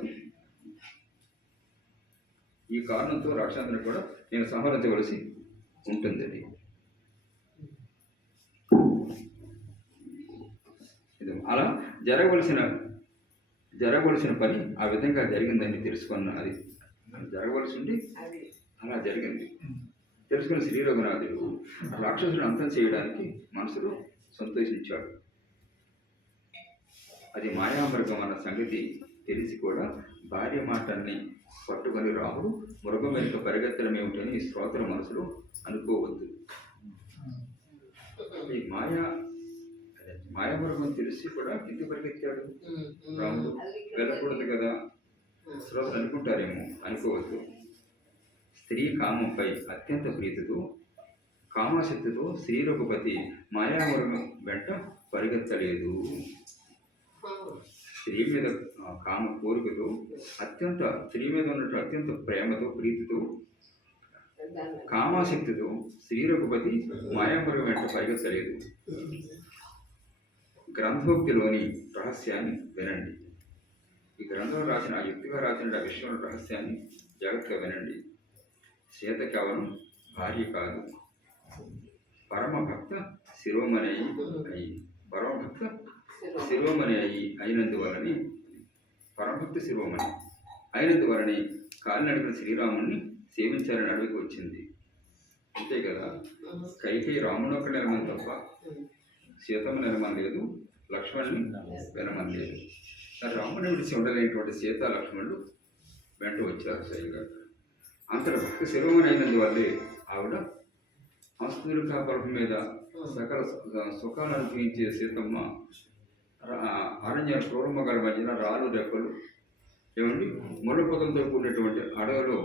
ఈ కారణంతో రాక్షసులందరినీ కూడా నేను సంహరించవలసి ఉంటుంది. అది అలా జరగవలసిన పని ఆ విధంగా జరిగిందని తెలుసుకున్న అది జరగవలసి ఉండి అలా జరిగింది తెలుసుకున్న శ్రీ రఘునాథుడు రాక్షసుడు అంతం చేయడానికి మనసులో సంతోషించాడు. అది మాయామృగం అన్న సంగతి తెలిసి కూడా భార్య మాటల్ని పట్టుకొని రాముడు మృగం వెనుక పరిగెత్తడం ఏమిటని శ్రోతల మనసులో అనుకోవద్దు. ఈ మాయామృగం తెలిసి కూడా ఎందుకు పరిగెత్తాడు రాముడు? వెళ్ళకూడదు కదా శ్రోతలు అనుకుంటారేమో, అనుకోవద్దు. స్త్రీ కామంపై అత్యంత ప్రీతితో కామాశక్తితో శ్రీ రఘుపతి మాయామృగం వెంట పరిగెత్తలేదు. స్త్రీ మీద కామ కోరికతో స్త్రీ మీద ఉన్నట్టు అత్యంత ప్రేమతో ప్రీతితో కామాశక్తితో శ్రీ రఘుపతి మాయామృగం వెంట పరిగెత్తలేదు. గ్రంథోక్తిలోని రహస్యాన్ని వినండి. ఈ గ్రంథంలో రాసిన యుక్తిగా రాసిన విషయంలో రహస్యాన్ని జాగ్రత్తగా వినండి. సీత కేవలం భార్య కాదు, పరమభక్త శిరోమణి అయినందువలని పరమభక్త శిరోమణి అయినందువలని కాలినడకన శ్రీరాముణ్ణి సేవించాలని అడవికి వచ్చింది. అంతే కదా. కైకేయి రాముడు ఒక నిర్మాణం తప్ప సీతమ్మ నిర్మాణం లేదు, లక్ష్మణుని వినమని లేదు. రాముని విడిచి ఉండలేనటువంటి సీత లక్ష్మణుడు వెంట వచ్చారు సరిగా. అంతటి భక్తి శిరోమణి అయినందువల్లే ఆవిడ హంసదుర్గ పర్వతం మీద సకల సుఖాలు అనుభవించే సీతమ్మ అరణ్య క్రూరమ్మ గారి మధ్యన రాళ్ళు రెప్పలు ఏమండి ముళ్ళ పొదలతో కూడినటువంటి అడవిలో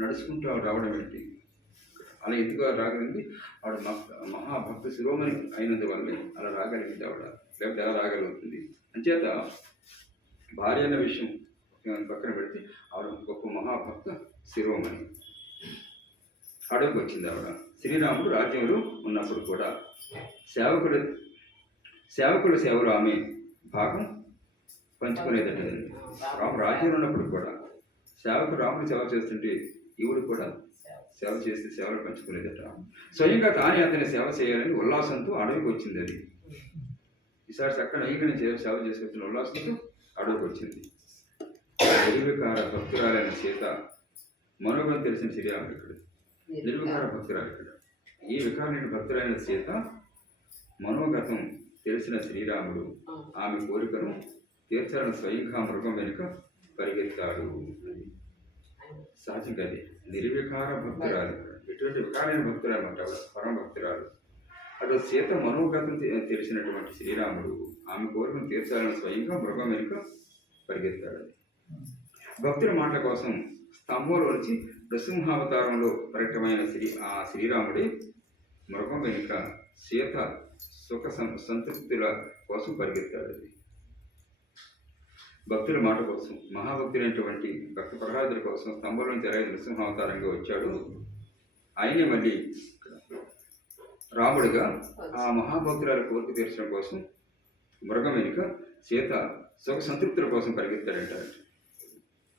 నడుచుకుంటూ రావడం ఏంటి? అలా ఎత్తుగా రాగలిగింది ఆవిడ. మహాభక్త శిరోమణి అయినందువల్లే అలా రాగలిగింది ఆవిడ, లేకపోతే ఎలా రాగలుగుతుంది? అంచేత భార్య అన్న విషయం పక్కన పెడితే ఆవిడ గొప్ప మహాభక్త శిరోమణి. అడవికి వచ్చింది ఆవిడ. శ్రీరాముడు రాజ్యంలో ఉన్నప్పుడు కూడా సేవకుల సేవలు ఆమె భాగం పంచుకునేదటండి. రాముడు రాజ్యంలో ఉన్నప్పుడు కూడా రాముడు సేవ చేస్తుంటే ఈవిడు కూడా సేవ చేసి సేవలు పంచుకునేదట. స్వయంగా తానే అతని సేవ చేయాలని ఉల్లాసంతో అడవికి వచ్చింది. అది ఈసారి చక్కగా ఈగని సేవ చేసుకొచ్చిన ఉల్లాసంతో అడవికి వచ్చింది. నిర్వికార భక్తురాలైన సీత మనోగం తెలిసిన శ్రీరాముడు ఇక్కడ నిర్వికార భక్తురాలు. ఇక్కడ ఈ వికారమైన భక్తులైన సీత మనోగతం తెలిసిన శ్రీరాముడు ఆమె కోరికను తీర్చాలని స్వయంగా మృగం వెనుక పరిగెత్తాడు. సహజంగా అది నిర్వికార భక్తురాలు, ఎటువంటి వికారైన భక్తురాలు అంట, పరమ భక్తురాలు. అటు సీత మనోగతం తెలిసినటువంటి శ్రీరాముడు ఆమె కోరికను తీర్చాలని స్వయంగా మృగం వెనుక పరిగెత్తాడు. భక్తుల మాటల కోసం స్తంభంలో నుంచి నృసింహావతారంలో ప్రకటమైన శ్రీరాముడే మృగం వెనుక సీత సుఖ సంతృప్తుల కోసం పరిగెత్తాడు. భక్తుల మాట కోసం, మహాభక్తులైనటువంటి భక్త ప్రహ్లాదుల కోసం స్తంభంలో నుంచి నృసింహావతారంగా వచ్చాడు. ఆయనే మళ్ళీ రాముడిగా ఆ మహాభక్తుల కోరిక తీర్చడం కోసం మృగం వెనుక సీత సుఖ సంతృప్తుల కోసం పరిగెత్తాడంటారు.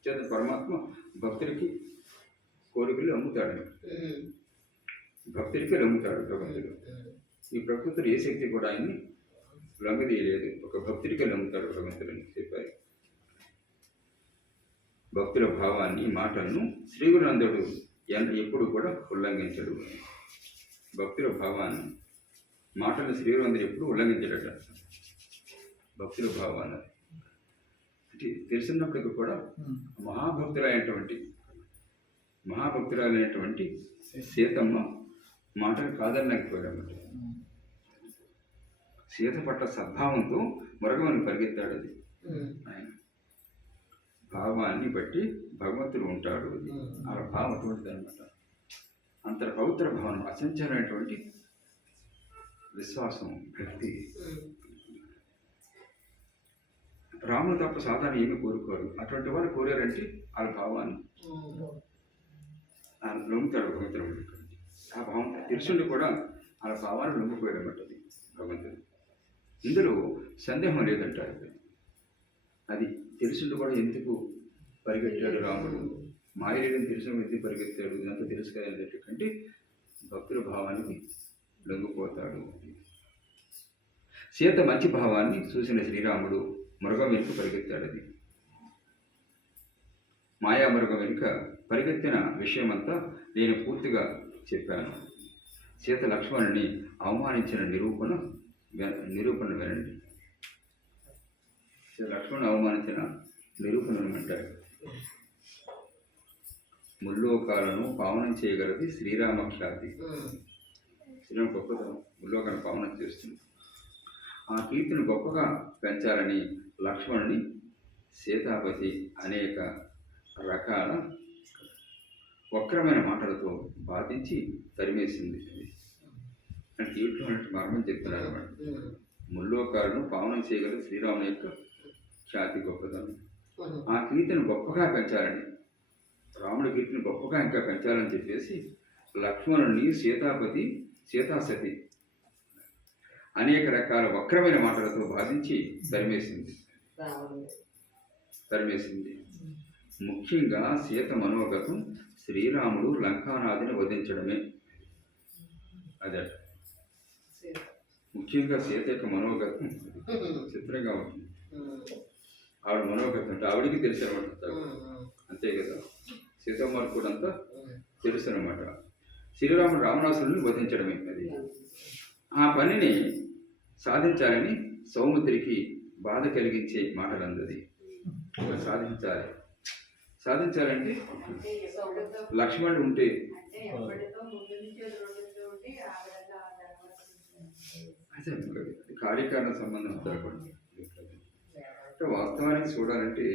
చేత పరమాత్మ భక్తుడికి కోరికలు అమ్ముతాడు, భక్తుడికి లొంగుతాడు భగవంతుడు. ఈ ప్రకృతిలో ఏ శక్తి కూడా ఆయన్ని లొంగదీయలేదు, ఒక భక్తుడికి లొంగుతాడు భగవంతుడని చెప్పారు. భక్తుల భావాన్ని, మాటలను శ్రీగురునందుడు ఎప్పుడు కూడా ఉల్లంఘించడు. భక్తుల భావాన్ని, మాటలను శ్రీగురునందుడు ఎప్పుడు ఉల్లంఘించడట. భక్తుల భావాన్ని అంటే తెలిసినప్పటికీ కూడా మహాభక్తురాలైనటువంటి సీతమ్మ మాటలు కాదనలేకపోయాడన్నమాట. సీత పట్ల సద్భావంతో మృగమని పరిగెత్తాడు. అది ఆయన భావాన్ని బట్టి భగవంతుడు ఉంటాడు. ఆ భావం అటువంటిది అనమాట. అంత పవిత్ర భావన, అచంచలమైనటువంటి విశ్వాసం, భక్తి. రాముడు తప్ప సాధారణ ఏమి కోరుకోరు. అటువంటి వారు కోరారంటే వాళ్ళ భావాన్ని లొంగుతాడు భగవంతుడు. ఆ భావం తెలుసుండి కూడా వాళ్ళ భావాన్ని లొంగిపోయాడు అన్నమాట భగవంతుడు. ఇందులో సందేహం లేదంటారు. అది తెలుసుండి కూడా ఎందుకు పరిగెత్తాడు రాముడు, మాయలేదని తెలిసిన ఎందుకు పరిగెత్తాడు, ఇదంతా తెలుసు కదా అంటే భక్తుల భావానికి లొంగిపోతాడు. సీత మంచి భావాన్ని చూసిన శ్రీరాముడు మృగం వెనుక పరిగెత్తాడు. అది మాయా మృగం వెనుక పరిగెత్తిన విషయమంతా నేను పూర్తిగా చెప్పాను. సీత లక్ష్మణుని అవమానించిన నిరూపణ వినండి. లక్ష్మణుని అవమానించిన నిరూపణను అంటారు. ముల్లోకాలను పావనం చేయగలది శ్రీరామ ఖ్యాతి. శ్రీరామ గొప్పతనం ముల్లోకాలను పావనం చేస్తుంది. ఆ కీర్తిని గొప్పగా పెంచాలని లక్ష్మణుని సీతాపతి అనేక రకాల వక్రమైన మాటలతో బాధించి తరిమేసింది. అంటే కీర్తిలో మర్మం చెప్తున్నారు అన్నమాట. ముల్లోకాలను పావనం చేయగల శ్రీరాముని యొక్క ఖ్యాతి గొప్పతనం. ఆ కీర్తిని గొప్పగా పెంచాలని, రాముడి కీర్తిని గొప్పగా ఇంకా పెంచాలని చెప్పేసి లక్ష్మణుని సీతాసతి అనేక రకాల వక్రమైన మాటలతో బాధించి తరిమేసింది. ముఖ్యంగా సీత మనోగతం శ్రీరాముడు లంకానాథుని వధించడమే. అదే ముఖ్యంగా సీత యొక్క మనోగతం చిత్రంగా ఉంటుంది. ఆవిడ మనోగతం అంటే ఆవిడికి తెలుసు అనమాట. అంతే కదా, సీతమ్మకు కూడా అంతా తెలుసు అనమాట. శ్రీరాముడు రావణాసురుని వధించడమే. అది ఆ పనిని సాధించాలని సౌమిత్రికి బాధ కలిగించే మాటలందది. సాధించాలంటే లక్ష్మణుడు ఉంటే అదే కార్యకారణ సంబంధం అంతా కూడా. అంటే వాస్తవానికి చూడాలంటే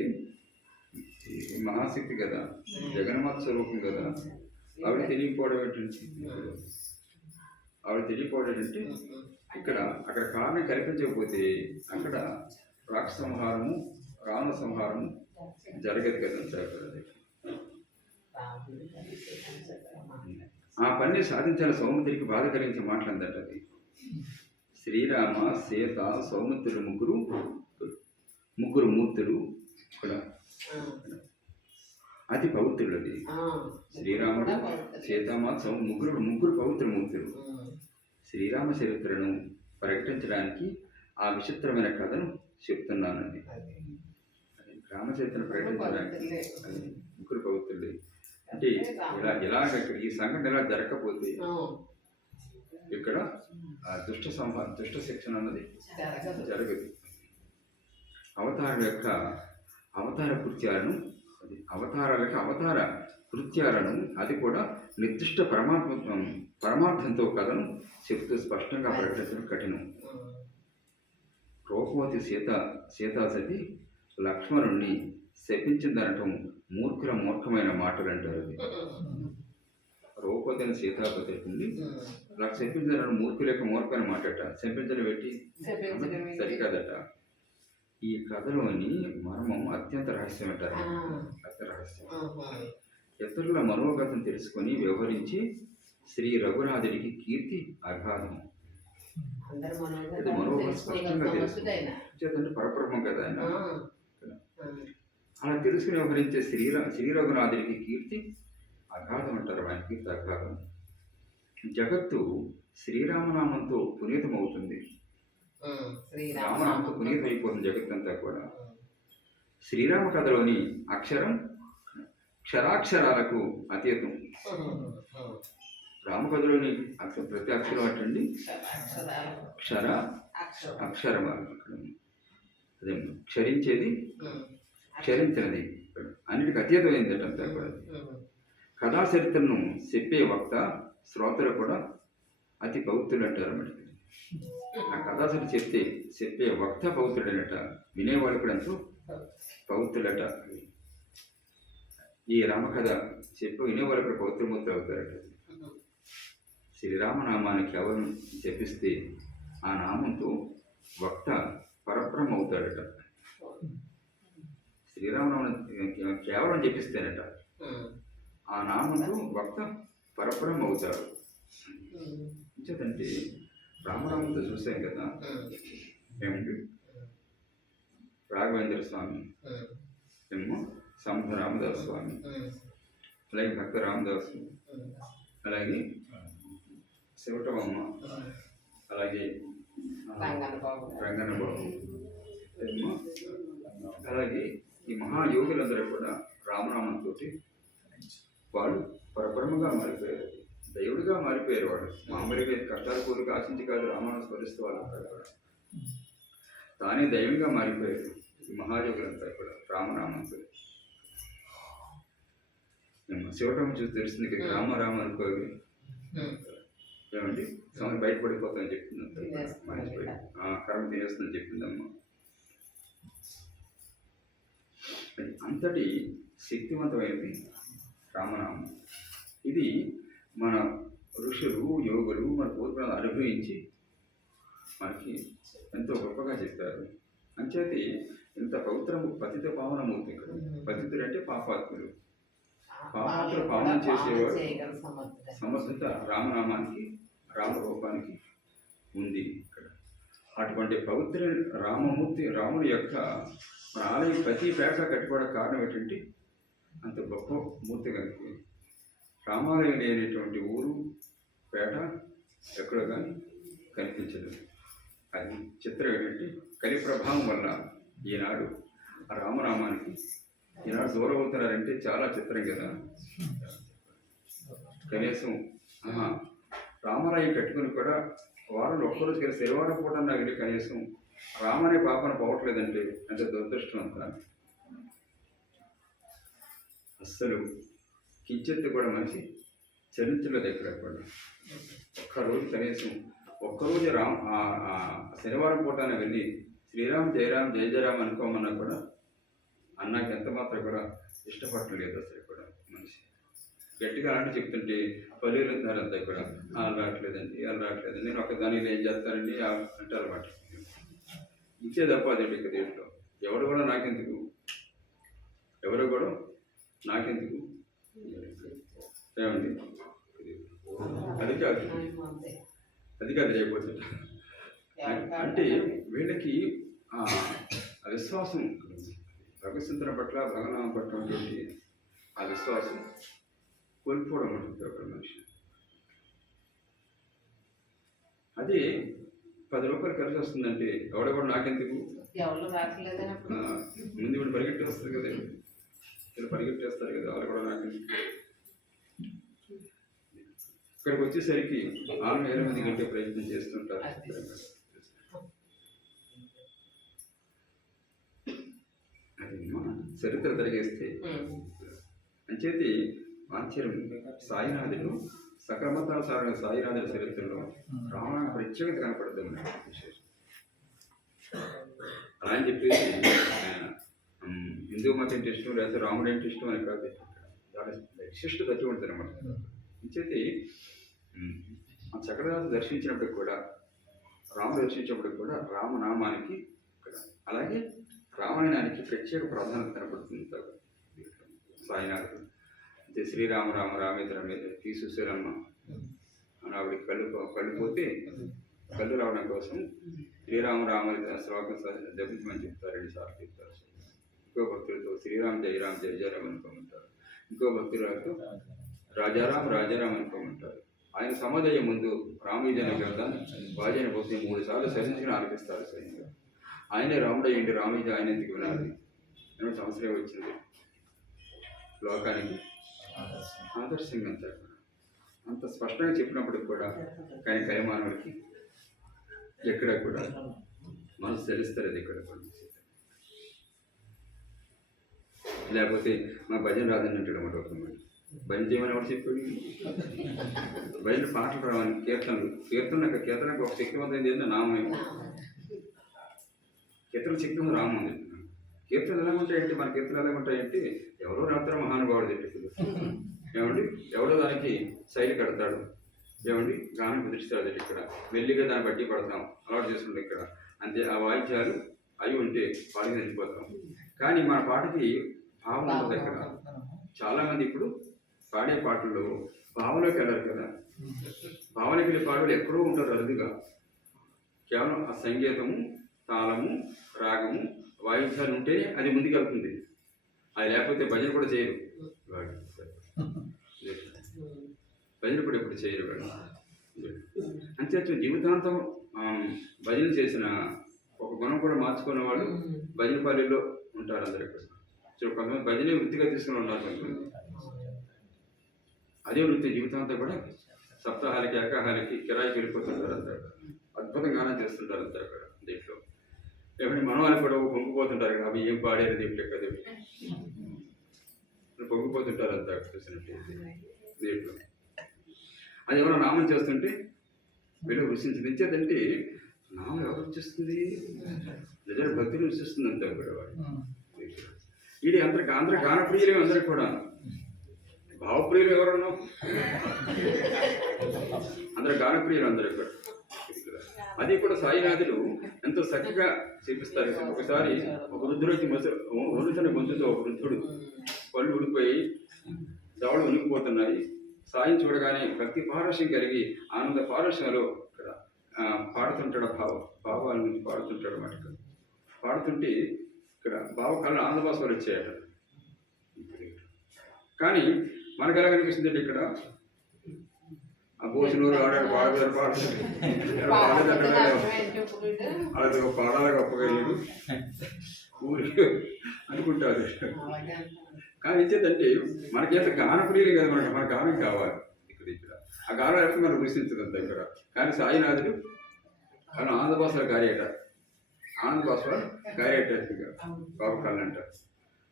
మహాశక్తి కదా, జగన్మాత స్వరూపం కదా. ఆవిడ తెలియకపోవడం ఏంటంటే అక్కడ కారణం కల్పించకపోతే అక్కడ రాక్ష సంహారము, రావణ సంహారము జరగదు కదా. ఆ పని సాధించాలి సౌమిత్రికి బాధ కలిగించే మాటలందట. అది శ్రీరామ, సీత, సౌమిత్రుడు ముగ్గురు మూర్తులు కూడా అతి పవిత్రుడు. అది శ్రీరాముడు, సీతామాత, ముగ్గురు పవిత్ర మూర్తులు. శ్రీరామ చరిత్రను ప్రకటించడానికి ఆ విచిత్రమైన కథను చెప్తున్నానండి. రామచరిత్రను ప్రకటించడానికి అది ముగ్గురు పవిత్రులు. అంటే ఇలాగ ఈ సంఘటన ఎలా జరగకపోతే ఇక్కడ ఆ దుష్ట శిక్షణ అన్నది జరగదు. జరగదు. అవతారాల యొక్క అవతార కృత్యాలను అవతార కృత్యాలను అది కూడా నిర్దిష్ట పరమార్థంతో కథను చెప్తూ స్పష్టంగా ప్రకటించడం కఠినం. రూపవతి సీతాసతి లక్ష్మణుణ్ణి శపించిందనటం మూర్ఖమైన మాటలు అంటారు. అది రూపవతి అని సీతాపతి శపించడం మూర్ఖుల యొక్క మూర్ఖమైన మాటట. శపించడం పెట్టి సరికాదట. ఈ కథలోని మర్మం అత్యంత రహస్యం అంటారు. అత్యంత రహస్యం. ఇతరుల మనోగతం తెలుసుకొని వ్యవహరించి శ్రీ రఘునాథుడికి కీర్తి అగాధం. ఇది మనోగతం స్పష్టంగా తెలుసు. చేతంటే పరబ్రహ్మం కదా ఆయన. అలా తెలుసుకుని వ్యవహరించే శ్రీ రఘునాథుడికి కీర్తి అగాధం అంటారు. ఆయన కీర్తి అగాధం. జగత్తు శ్రీరామనామంతో పునీతమవుతుంది. రామనామంతో పునీతమైపోతుంది జగత్తంతా కూడా. శ్రీరామ కథలోని అక్షరం క్షరాక్షరాలకు అతీతం. రామకథలోని ప్రతి అక్షరం అటండి క్షర అక్షరం. అదే క్షరించేది క్షరించినది అన్నిటికీ అతీతమైంది అంతా కూడా. కథా చరిత్రను చెప్పే వక్త శ్రోతలు కూడా అతి పవిత్రులు అంటారు అన్నమాట. ఆ కథాసరి చెప్పే వక్త పవిత్రుడనట, వినేవాళ్ళు కూడా ఎంతో పవిత్రులట. ఈ రామకథ వినేవాళ్ళు కూడా పవిత్రమూర్తులు అవుతారట. శ్రీరామనామానికి ఎవరు జపిస్తే ఆ నామంతో వక్త పరబ్రహ్మ అవుతాడట. శ్రీరామనామం కేవలం జపిస్తేనట ఆ నామంతో వక్త పరబ్రహ్మ అవుతాడు. ఇంకేదంటే రామనామంతో చూసాం కదా. ఏమండి రాఘవేంద్ర స్వామి ఏమో సమర్థ రామదాస్ స్వామి, అలాగే భక్త రామదాసు, అలాగే శివటమ్మ, అలాగే రంగన్న బాబు ఏమో, అలాగే ఈ మహాయోగులందరూ కూడా రామనామంతో వాళ్ళు పరబ్రహ్మగా మారిపోయారు, దేవుడిగా మారిపోయారు. వాడు మామూలుగా కష్టాల కోరిక ఆశించి కాదు రామాను స్మరిస్తూ వాళ్ళు కూడా తానే దైవంగా మారిపోయారు ఈ మహాయోగులంతా కూడా రామనామంతో. శివటమ్మ చూసి తెలిసింది కదా, రామ అనుకోవి ఏమండి సమయం బయటపడిపోతామని చెప్తుంది, మనిషిపోయి కర్మ తినేస్తుందని చెప్పిందమ్మ. అంతటి శక్తివంతమైనది రామనామం. ఇది మన ఋషులు యోగులు మన పూర్వలను అనుభవించి మనకి ఎంతో గొప్పగా చెప్పారు. అంచేతి ఇంత పతిత పావనమూర్తి. ఇక్కడ పతితుడు అంటే పాపాత్ములు, పాపాత్ములు పావనం చేసేవాడు సమర్థత రామనామానికి రామరూపానికి ఉంది ఇక్కడ. అటువంటి పవిత్ర రామమూర్తి రాముడి యొక్క మన ఆలయం ప్రతి పేట కట్టుకోవడానికి కారణం ఏంటంటే అంత గొప్ప మూర్తి కనుక. రామాలయం లేనటువంటి ఊరు పేట ఎక్కడ కానీ కనిపించదు. అది చిత్రం ఏంటంటే కలి ప్రభావం వల్ల ఈనాడు ఆ రామనామానికి ఈనాడు దూరం అవుతున్నారంటే చాలా చిత్రం కదా. కనీసం రామాలయం కట్టుకుని కూడా వారంలో ఒక్కరోజు కలిసి శనివారం పూట నాకు కనీసం రామనే పాపన పోవట్లేదంటే అంటే దురదృష్టం అంతా. అస్సలు కించెత్తు కూడా మనిషి చరించలేదు ఎక్కడ కూడా. ఒక్కరోజు కనీసం ఒక్కరోజు శనివారం పూటాన వెళ్ళి శ్రీరామ్ జయరామ్ జయ జయరామ్ అనుకోమన్నా కూడా అన్నాకి ఎంత మాత్రం కూడా ఇష్టపడలేదు అసలు కూడా మనిషి. గట్టిగా అలాంటి చెప్తుంటే పల్లెలు అంతా కూడా వాళ్ళు రావట్లేదండి నేను ఒక దానిలో ఏం చేస్తానండి అంటారు అన్నమాట. ఇచ్చే తప్ప అదేంటి ఇక దేంట్లో ఎవరు కూడా నాకెందుకు ఏమండి అది కాదు చేయబోతుంది. అంటే వీళ్ళకి ఆ విశ్వాసం భగవంతుని పట్ల భగవనామం పట్ల ఆ విశ్వాసం కోల్పోవడం ఉంటుంది ఒక మనిషి. అది 10 రూపాయలు ఖర్చు వస్తుందంటే ఎవడ కూడా నాకెందుకు ముందు ఇప్పుడు పరిగెట్టి వస్తుంది కదా, ఇలా పరిగెట్టేస్తారు కదా, వాళ్ళు కూడా నాకెందుకు. ఇక్కడికి వచ్చేసరికి 6,000 మంది గంటే ప్రయత్నం చేస్తుంటారు. అది మన చరిత్ర తిరిగేస్తే అంచేతి ఆశ్చర్యం సాయినాథుడు సక్రమతాసార సాయినాథుడి చరిత్రలో రామాయణ ప్రత్యేకత కనపడుతుంది మనకి విశేషం. అలా అని చెప్పేసి హిందూ మతం అంటే ఇష్టం లేకపోతే రాముడు అంటే ఇష్టం అని కాదు, దాని విశిష్టత వచ్చి ఉంటుంది అన్నమాట. అంచేతి ఆ చక్రదాసు దర్శించినప్పుడు కూడా, రాముడు దర్శించినప్పుడు కూడా రామనామానికి అలాగే రామాయణానికి ప్రత్యేక ప్రాధాన్యత కనపడుతుంది సాయినాథుడు. అంటే శ్రీరామ రామ రామేంద్ర మీద తీసుకురమ్మ అని ఆవిడకి కళ్ళు పోతే కళ్ళు రావడం కోసం శ్రీరామ రామ శ్లోకం జపించమని చెప్తారు, 2 సార్లు చెప్తారు. ఇంకో భక్తులతో శ్రీరామ్ జయ రామ్ జయ జయరామ్ అనుకోమంటారు. ఇంకో భక్తులతో రాజారాం రాజారాం అనుకోమంటారు. ఆయన సమాధయ్య ముందు రామీజన గ్రంథాన్ని బాజన పోతే 3 సార్లు సరించుకుని ఆలపిస్తారు స్వయంగా. ఆయనే రాముడయ్యండి, రామీజ ఆయన ఎందుకు వినాలి? 2 సంవత్సరం వచ్చింది లోకానికి ఆదర్శంగా అంత స్పష్టంగా చెప్పినప్పుడు కూడా, కానీ కైమానవుడికి ఎక్కడ కూడా మనసు తెలుస్తారు. అది ఇక్కడ కూడా లేకపోతే మా భజన రాదని అంటాడు అన్నమాట. ఒక భజన చేయమని ఎవరు చెప్పాడు? భజన పాటలు రావని, కీర్తనకు ఒక శక్తివంతమైంది ఏంటంటే నామం. కీర్తన శక్తివంతం రామం ఉంది. కీర్తనలు ఎలా ఉంటాయంటే, మన కీర్తనలు ఎలా ఉంటాయంటే ఎవరో రాత్రి మహానుభావుడు చెప్పేది ఏమండి, ఎవడో దానికి శైలి కడతాడు, ఏమండి గానం కుదిరిస్తాడు. ఇక్కడ మెల్లిగా దాన్ని బట్టి పడతాం, అలవాటు చేసుకుంటాం. ఇక్కడ అంతే, ఆ వాయిద్యాలు అవి ఉంటే పాడికి వెళ్ళిపోతాం. కానీ మన పాటకి భావం ఉంటుంది. అక్కడ చాలామంది ఇప్పుడు పాడే పాటల్లో భావనలోకి వెళ్ళరు కదా. భావనకి వెళ్ళే పాటలు ఎక్కడో ఉంటారు అరుదుగా. కేవలం ఆ సంగీతము, తాళము, రాగము, వాయిద్యాలు ఉంటేనే అది ముందుకు వెళ్తుంది. అది లేకపోతే భజన కూడా చేయరు. భజన కూడా ఎప్పుడు చేయరు. అంతే జీవితాంతం భజన చేసిన ఒక గుణం కూడా మార్చుకున్న వాళ్ళు భజన పల్లెల్లో ఉంటారు అందరు. ఇక్కడ కొంతమంది భజనే వృత్తిగా తీసుకుని ఉన్నారు. కొంతమంది అదే వృత్తి జీవితాంతం కూడా సప్తాహాలకి, ఏకాహాలకి కిరాయికి వెళ్ళిపోతుంటారు. అంతా అద్భుతంగా గానం చేస్తుంటారు అంతా అక్కడ దీంట్లో. ఏమంటే మన వాళ్ళు కూడా పొంగిపోతుంటారు కదా, అవి ఏం పాడేది దీంట్లో కదా, పొంగిపోతుంటారు అంతా చూసినట్టు దీంట్లో. అది ఎవరో నామం చేస్తుంటే వీళ్ళు రుచించింది. ఇచ్చేదంటే నామం ఎవరు రుచిస్తుంది? నిజంగా భక్తిని రుచిస్తుంది అంతా కూడా. ఇది అందరూ గానప్రియులే, అందరూ కూడా భావప్రియులు ఎవరున్నావు? అందరూ గానప్రియులు అందరూ కూడా. అది కూడా సాయినాథులు ఎంతో చక్కగా చూపిస్తారు. ఒకసారి ఒక వృద్ధుడికి వరుసని గొంతుతో ఒక వృద్ధుడు పళ్ళు ఉడిపోయి దవడలు ఉనికిపోతున్నాయి. సాయం చూడగానే భక్తి పారవశ్యం కలిగి ఆనంద పారవశ్యంలో ఇక్కడ పాడుతుంటాడు. భావాల నుంచి పాడుతుంటాడు అన్నమాట. పాడుతుంటే ఇక్కడ భావకాలను ఆనందభాస్వాలు వచ్చాయట. కానీ మనకు ఎలా కనిపిస్తుంది అంటే ఇక్కడ ఆ భోజనూరు ఆడాడు పాడదారు అలాగే పాడాలి గొప్పగా లేడు ఊరికి అనుకుంటారు. కానీ ఇచ్చేదంటే మనకేంత గానప్రియులు కదా, మన గానం కావాలి. ఇక్కడ ఆ గానం అయితే మనం రుచించదంతా ఇక్కడ. కానీ సాయినాథుడు కానీ ఆనందభాస్వాలు గారేట, ఆనందభాస్వాలు గారేట బాబకాళ్ళు అంటారు.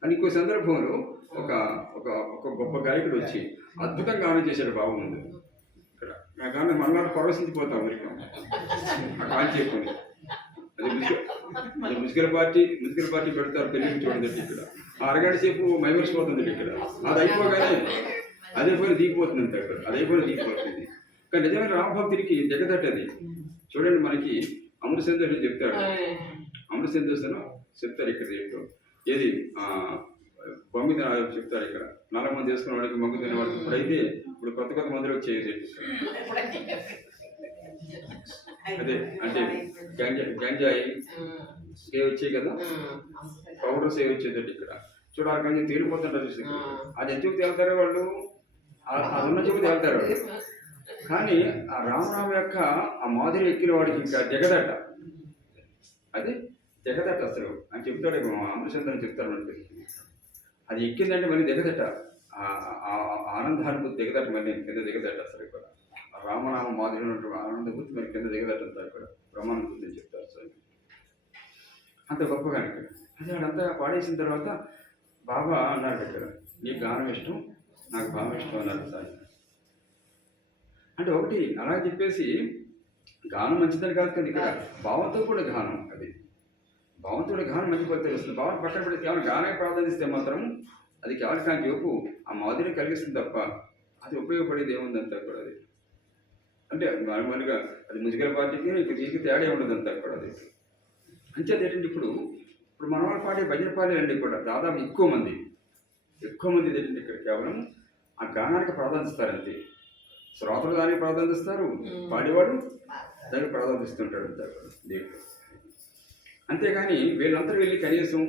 అని ఇంకో సందర్భంలో ఒక ఒక ఒక గొప్ప గాయకుడు వచ్చి అద్భుతంగా గానం చేశాడు బాబు ముందు. ఇక్కడ ఆ గానం మనలో పరవశించిపోతాం అమెరికా ఆ కాల్ చేయకుండా. అది మున్సిపల్ పార్టీ పెడతారు పెళ్ళికి చూడండి. ఇక్కడ అరగంట సేపు మైమర్చిపోతుంది ఇక్కడ. అది అయిపోగానే అదే పోయిన దిగిపోతుంది అంతే. అక్కడ అదే పోయిన దిగిపోతుంది. కానీ నిజమైన రామభక్తుడికి దిగదట్టది. చూడండి, మనకి అమృత సంతోషం చెప్తాడు. అమృత సంతోషం చెప్తారు ఇక్కడ ఏంటో ఏది బొమ్మి చెప్తారు. ఇక్కడ 4 మంది చేసుకున్న వాడికి మంగు తినే వాడికి. ఇప్పుడైతే ఇప్పుడు కొత్త మందులు వచ్చేది. అదే అంటే గంజాయి సేవ్ వచ్చాయి కదా, పౌడర్ సేవ్ వచ్చేదండి ఇక్కడ. చూడాలి కానీ తేలిపోతుంటారు. అది ఎందుకు తేలుతారు వాళ్ళు? అది ఉన్న చెప్పి తేలుతారు వాళ్ళు. కానీ ఆ రామరామ యొక్క ఆ మాధురి ఎక్కిన వాడికి ఇంకా జగదట్ట, అది జగదట్ట అసలు అని చెప్తాడు. అమృతచంద్రని చెప్తాడు మనకి. అది ఎక్కిందంటే మళ్ళీ దిగదట, ఆనందానుభూతి దిగదట, మళ్ళీ కింద దిగదట అసలు కూడా. రామనామ మాధుర్యం ఉన్నటువంటి ఆనందభూతి మరి కింద దిగదటంతా ఇక్కడ బ్రహ్మానుభూతి అని చెప్తారు సార్. అంత గొప్పగా ఇక్కడ అదే అంతా పాడేసిన తర్వాత బాబా అన్నారు ఇక్కడ, నీకు గానం ఇష్టం, నాకు భావం ఇష్టం అన్నారు సార్. అంటే ఒకటి అలా చెప్పేసి గానం మంచిదని కాదు కదా, ఇక్కడ భావంతో కూడా గానం, అది భావంతో గానం మంచి ఫలితం వస్తుంది. భావం పక్కన పెడితే కేవలం గానానికి ప్రాధాన్యస్తే మాత్రం అది కేవలం కాని వైపు ఆ మాధుర్యం కలిగిస్తుంది తప్ప అది ఉపయోగపడేది ఏముందంతా కూడా. అది అంటే నార్మల్గా అది మ్యూజికల్ పార్టీకి దీనికి తేడా ఉండదంతా కూడా. అది అంచేది ఏంటంటే ఇప్పుడు మన వాళ్ళు పాడే భజన పాడేయండి కూడా దాదాపు ఎక్కువ మంది ఏంటంటే ఇక్కడ కేవలం ఆ గానానికి ప్రాధాన్యత ఇస్తారంతే. శ్రోతలు దానికి ప్రాధాన్యత ఇస్తారు, పాడేవాడు దానికి ప్రాధాన్యత ఇస్తుంటాడు అంతా కూడా దీంట్లో. అంతేగాని వీళ్ళందరూ వెళ్ళి కనీసం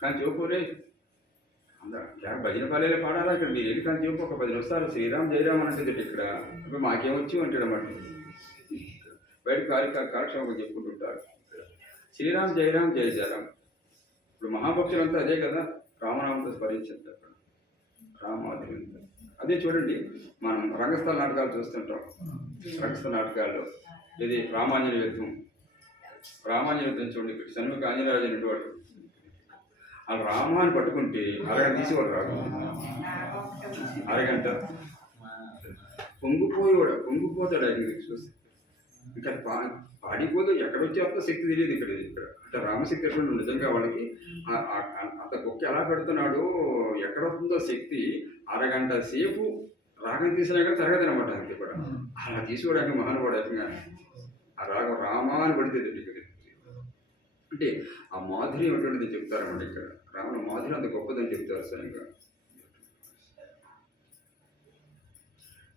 కానీ చూపురే అందరూ భజన పాలేలే పాడాలా, ఇక్కడ మీరు వెళ్ళి కానీ చూపు ఒక 10 నిమిషాలు శ్రీరామ్ జయరామ్ అని అంటే ఇక్కడ మాకేమొచ్చి అంటాడు అన్నమాట. బయట కాలక్షేమం చెప్పుకుంటుంటారు శ్రీరామ్ జయరామ్ జయ జయరామ్. ఇప్పుడు మహాభక్తులంతా అదే కదా, రామనామంతో స్మరించారు అక్కడ రామాధుర్యం. అదే చూడండి మనం రంగస్థల నాటకాలు చూస్తుంటాం. రంగస్థల నాటకాల్లో ఇది రామాంజనేయ యుద్ధం చూడండి. ఇక్కడ సన్ముఖ ఆంజనేయరాజు అనేవాడు ఆ రామాన్ని పట్టుకుంటే అరగంట తీసేవాడు రాడు, అరగంట పొంగిపోతాడు ఆయన చూస్తే. ఇంకా పాడిపోతే ఎక్కడొచ్చే అంత శక్తి తెలియదు ఇక్కడ. అంటే రామశక్తి ఎక్కడ నిజంగా వాళ్ళకి అంత కుక్క ఎలా పెడుతున్నాడో ఎక్కడ వస్తుందో శక్తి. అరగంట సేపు రాగం తీసినా కూడా తరగదు అనమాట. అంతే కూడా అలా తీసుకోవడానికి మహానుభావుడు ఏకంగా ఆ రాగం రామాన్ని పడితే ఇక్కడ. అంటే ఆ మాధుర్యం అటువంటిది చెప్తారన్నమాట ఇక్కడ. రాముల మాధుర్యం అంత గొప్పదని చెప్తారు స్వయంగా.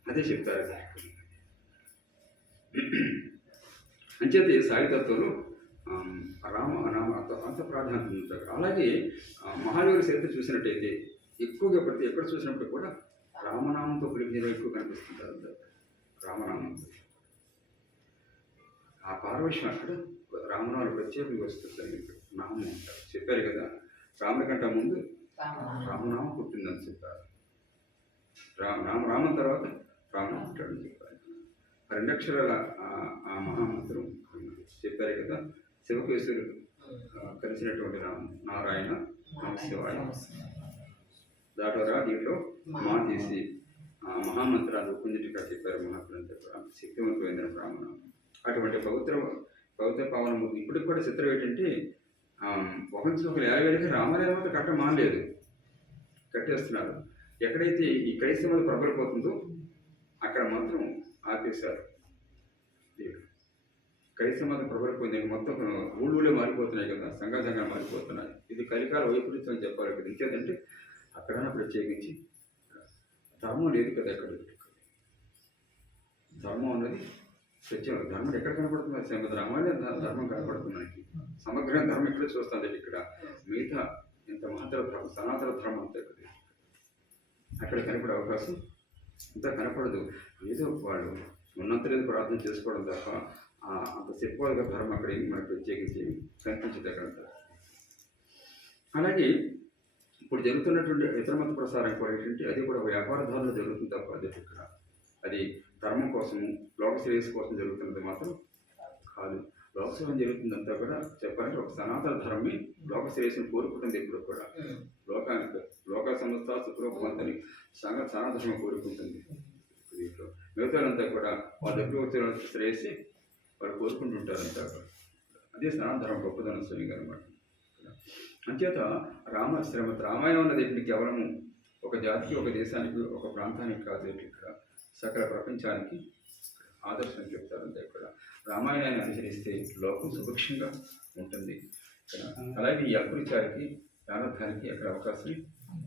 అదే చెప్తారు. అంచేతే సాయితత్వంలో రామ అంత ప్రాధాన్యత ఉంటారు. అలాగే మహావీరుల చరిత్ర చూసినట్టయితే ఎక్కువగా ప్రతి ఎక్కడ చూసినప్పుడు కూడా రామనామంతో పిలిచిన ఎక్కువ కనిపిస్తుంటారు. రామనామంతో ఆ పార్వశ్యం అక్కడ రామనామాలు ప్రత్యేకంగా వస్తుంది. నామం అంటారు చెప్పారు కదా, రాముడి కంటే ముందు రామనామం పుట్టిందని చెప్పారు. రామం తర్వాత రామం పుట్టాడని చెప్పారు. 2 అక్షరాల ఆ మహామంత్రం చెప్పారు కదా. శివకేశ్వరుడు కలిసినటువంటి నారాయణ నమశివాయ దాటరా దీంట్లో మా తీసి ఆ మహామంత్రాలు కొన్నిటిగా చెప్పారు మహాత్ములు చెప్పారు. శక్తివంతమైన బ్రాహ్మణం అటువంటి పవిత్ర పావనమూర్తి. ఇప్పటికి కూడా చిత్రం ఏంటంటే ఒకరికి 50 వేలకి రామాలయం కట్ట మానలేదు, కట్టేస్తున్నారు. ఎక్కడైతే ఈ క్రైస్తవ ప్రబలిపోతుందో అక్కడ మాత్రం ఆపేశారు. క్రైస్తవ మతం ప్రబలిపోయింది, మొత్తం ఊళ్ళో మారిపోతున్నాయి కదా, సంఘాలు మారిపోతున్నాయి. ఇది కలికాల వైపరీత్యం అని చెప్పాలి కదా. ఇంకేదంటే అక్కడన్నా ప్రత్యేకించి ధర్మం లేదు కదా. ఎక్కడ ధర్మం అన్నది సత్యం. ధర్మం ఎక్కడ కనపడుతుంది? శ్రీమద్ రామాయణ ధర్మం కనపడుతుంది మనకి. సమగ్రంగా ధర్మం ఎక్కడ చూస్తుంది ఇక్కడ. మిగతా ఇంత మహత్తర ధర్మం సనాతన ధర్మం అంతా ఇక్కడ అక్కడ కనపడే అవకాశం అంతా కనపడదు. ఏదో వాళ్ళు ఉన్నంతలేదు ప్రార్థన చేసుకోవడం తప్ప అంత చెప్పాలిగా ధర్మం అక్కడ మనకు ప్రత్యేకించి కనిపించదు అక్కడ. అలాగే ఇప్పుడు జరుగుతున్నటువంటి ఇతర మత ప్రసారం కూడా ఏంటంటే అది కూడా వ్యాపార ధోరణిలో జరుగుతుంది తప్ప అది ఇక్కడ అది ధర్మం కోసము లోక శ్రేయస్సు కోసం జరుగుతున్నది మాత్రం కాదు. లోకసేవం జరుగుతుందంతా కూడా చెప్పాలంటే ఒక సనాతన ధర్మమే లోక శ్రేయస్సును కోరుకుంటుంది. ఎప్పుడు కూడా లోకానికి లోక సంస్థ సుఖరూపవంతని సనాతన ధర్మం కోరుకుంటుంది. దీంట్లో మిగతాలంతా కూడా వాళ్ళ దగ్గర శ్రేయస్సి వాళ్ళు కోరుకుంటుంటారంతా. అదే సనాతన ధర్మం గొప్పదనం స్వామిగా అనమాట. అంచేత శ్రీమద్ రామాయణం అన్నది కేవలము ఒక జాతికి, ఒక దేశానికి, ఒక ప్రాంతానికి కాదు. ఇక్కడ సకల ప్రపంచానికి ఆదర్శం చెప్తారంటే ఇక్కడ రామాయణాన్ని అనుసరిస్తే లోకం సుభిక్షంగా ఉంటుంది. అలాగే ఈ అకృత్యానికి ప్రారంభానికి అక్కడ అవకాశం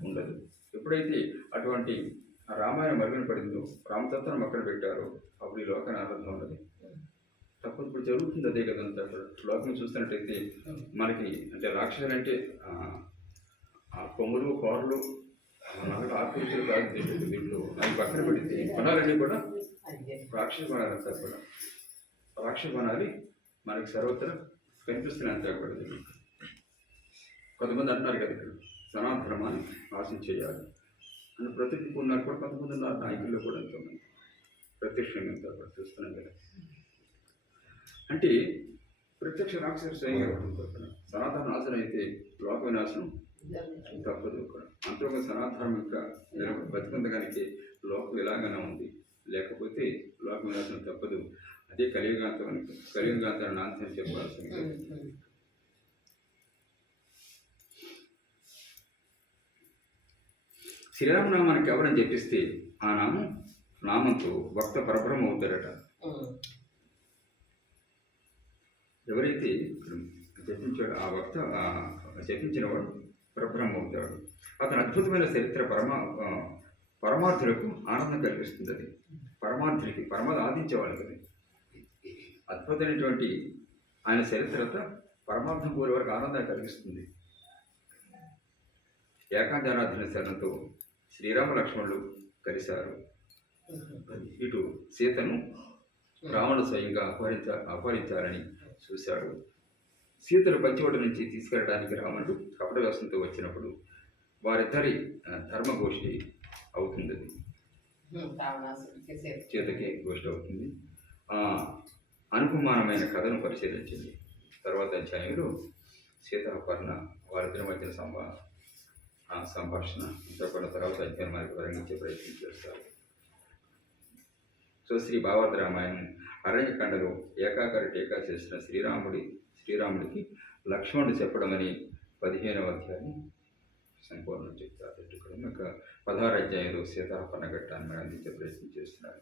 ఉండదు. ఎప్పుడైతే అటువంటి రామాయణం మరుగున పడిందో, రామతత్వం అక్కడ పెట్టారో అప్పుడు ఈ లోకాన్ని ఆనందం ఉన్నది తప్పదు. ఇప్పుడు జరుగుతుంది అదే కదంతా. లోకం చూస్తున్నట్టయితే మనకి అంటే రాక్షసులు అంటే కొమ్ములు, కోరలు, ఆకృతులు కాదు దీంట్లో అవి పక్కన పడితే కొనాలన్నీ కూడా రాక్షస కొనాలంతా కూడా రాక్షస కొనాలి మనకి సర్వత్రా కనిపిస్తున్నాయి అంతా కూడా. కొంతమంది అంటున్నారు కదా ఇక్కడ సనాతన ధర్మాన్ని నాశనం చేయాలి అని ప్రతికున్నారు కూడా కొంతమంది ఉన్నారు నాయకుల్లో కూడా. ఎంతోమంది ప్రత్యక్షంగా చూస్తున్నాం కదా. అంటే ప్రత్యక్ష రాక్షసు స్వయంగా సనాతన నాశనం అయితే లోక వినాశనం తప్పదు. అంతగా సనాతనంగా బతుకుందగానికి లోకం ఇలాగనే ఉంది, లేకపోతే లోక వినాశనం తప్పదు. అదే కలియుగాంతం నాశనం చెప్పాల్సింది. శ్రీరామనామానికి ఎవరని చెప్పిస్తే ఆ నామంతో భక్త పరబ్రహ్మ అవుతారట. ఎవరైతే జపించాడో ఆ భక్త జపించిన వాడు పరబ్రహ్మ అవుతాడు. అతను అద్భుతమైన చరిత్ర పరమార్థులకు ఆనందం కలిగిస్తుంది. అది పరమార్థులకి పరమార్థ ఆదించేవాళ్ళు కదా. అద్భుతమైనటువంటి ఆయన చరిత్రత పరమార్థం కోరే వరకు ఆనందాన్ని కలిగిస్తుంది. ఏకాంతారాధన శరణంతో శ్రీరామ లక్ష్మణులు కలిశారు. ఇటు సీతను రావణుడు స్వయంగా అపహరించాలని చూశాడు. సీతను పంచవటి నుంచి తీసుకెళ్ళడానికి రావణుడు కపట వ్యవస్థతో వచ్చినప్పుడు వారిద్దరి ధర్మగోష్ఠి అవుతుంది. సీతకి గోష్ఠి అవుతుంది. అనుపమానమైన కథను పరిశీలించింది. తర్వాత అధ్యాయంలో సీతాపర్ణ వారిద్దరి మధ్యన సంభాషణ ఇంతకున్న తర్వాత అధ్యాయం మనకు వర్ణించే ప్రయత్నం చేస్తారు. సో శ్రీ భాగవత రామాయణం అరణ్యకాండలో ఏకాకర టీకా చేసిన శ్రీరాముడికి లక్ష్మణుడు చెప్పడమని 15వ అధ్యాయం సంపూర్ణం చెప్తారు. ఇక్కడ 16వ అధ్యాయంలో సీతాపర్ణ ఘట్టాన్ని మనం అందించే ప్రయత్నం చేస్తున్నారు.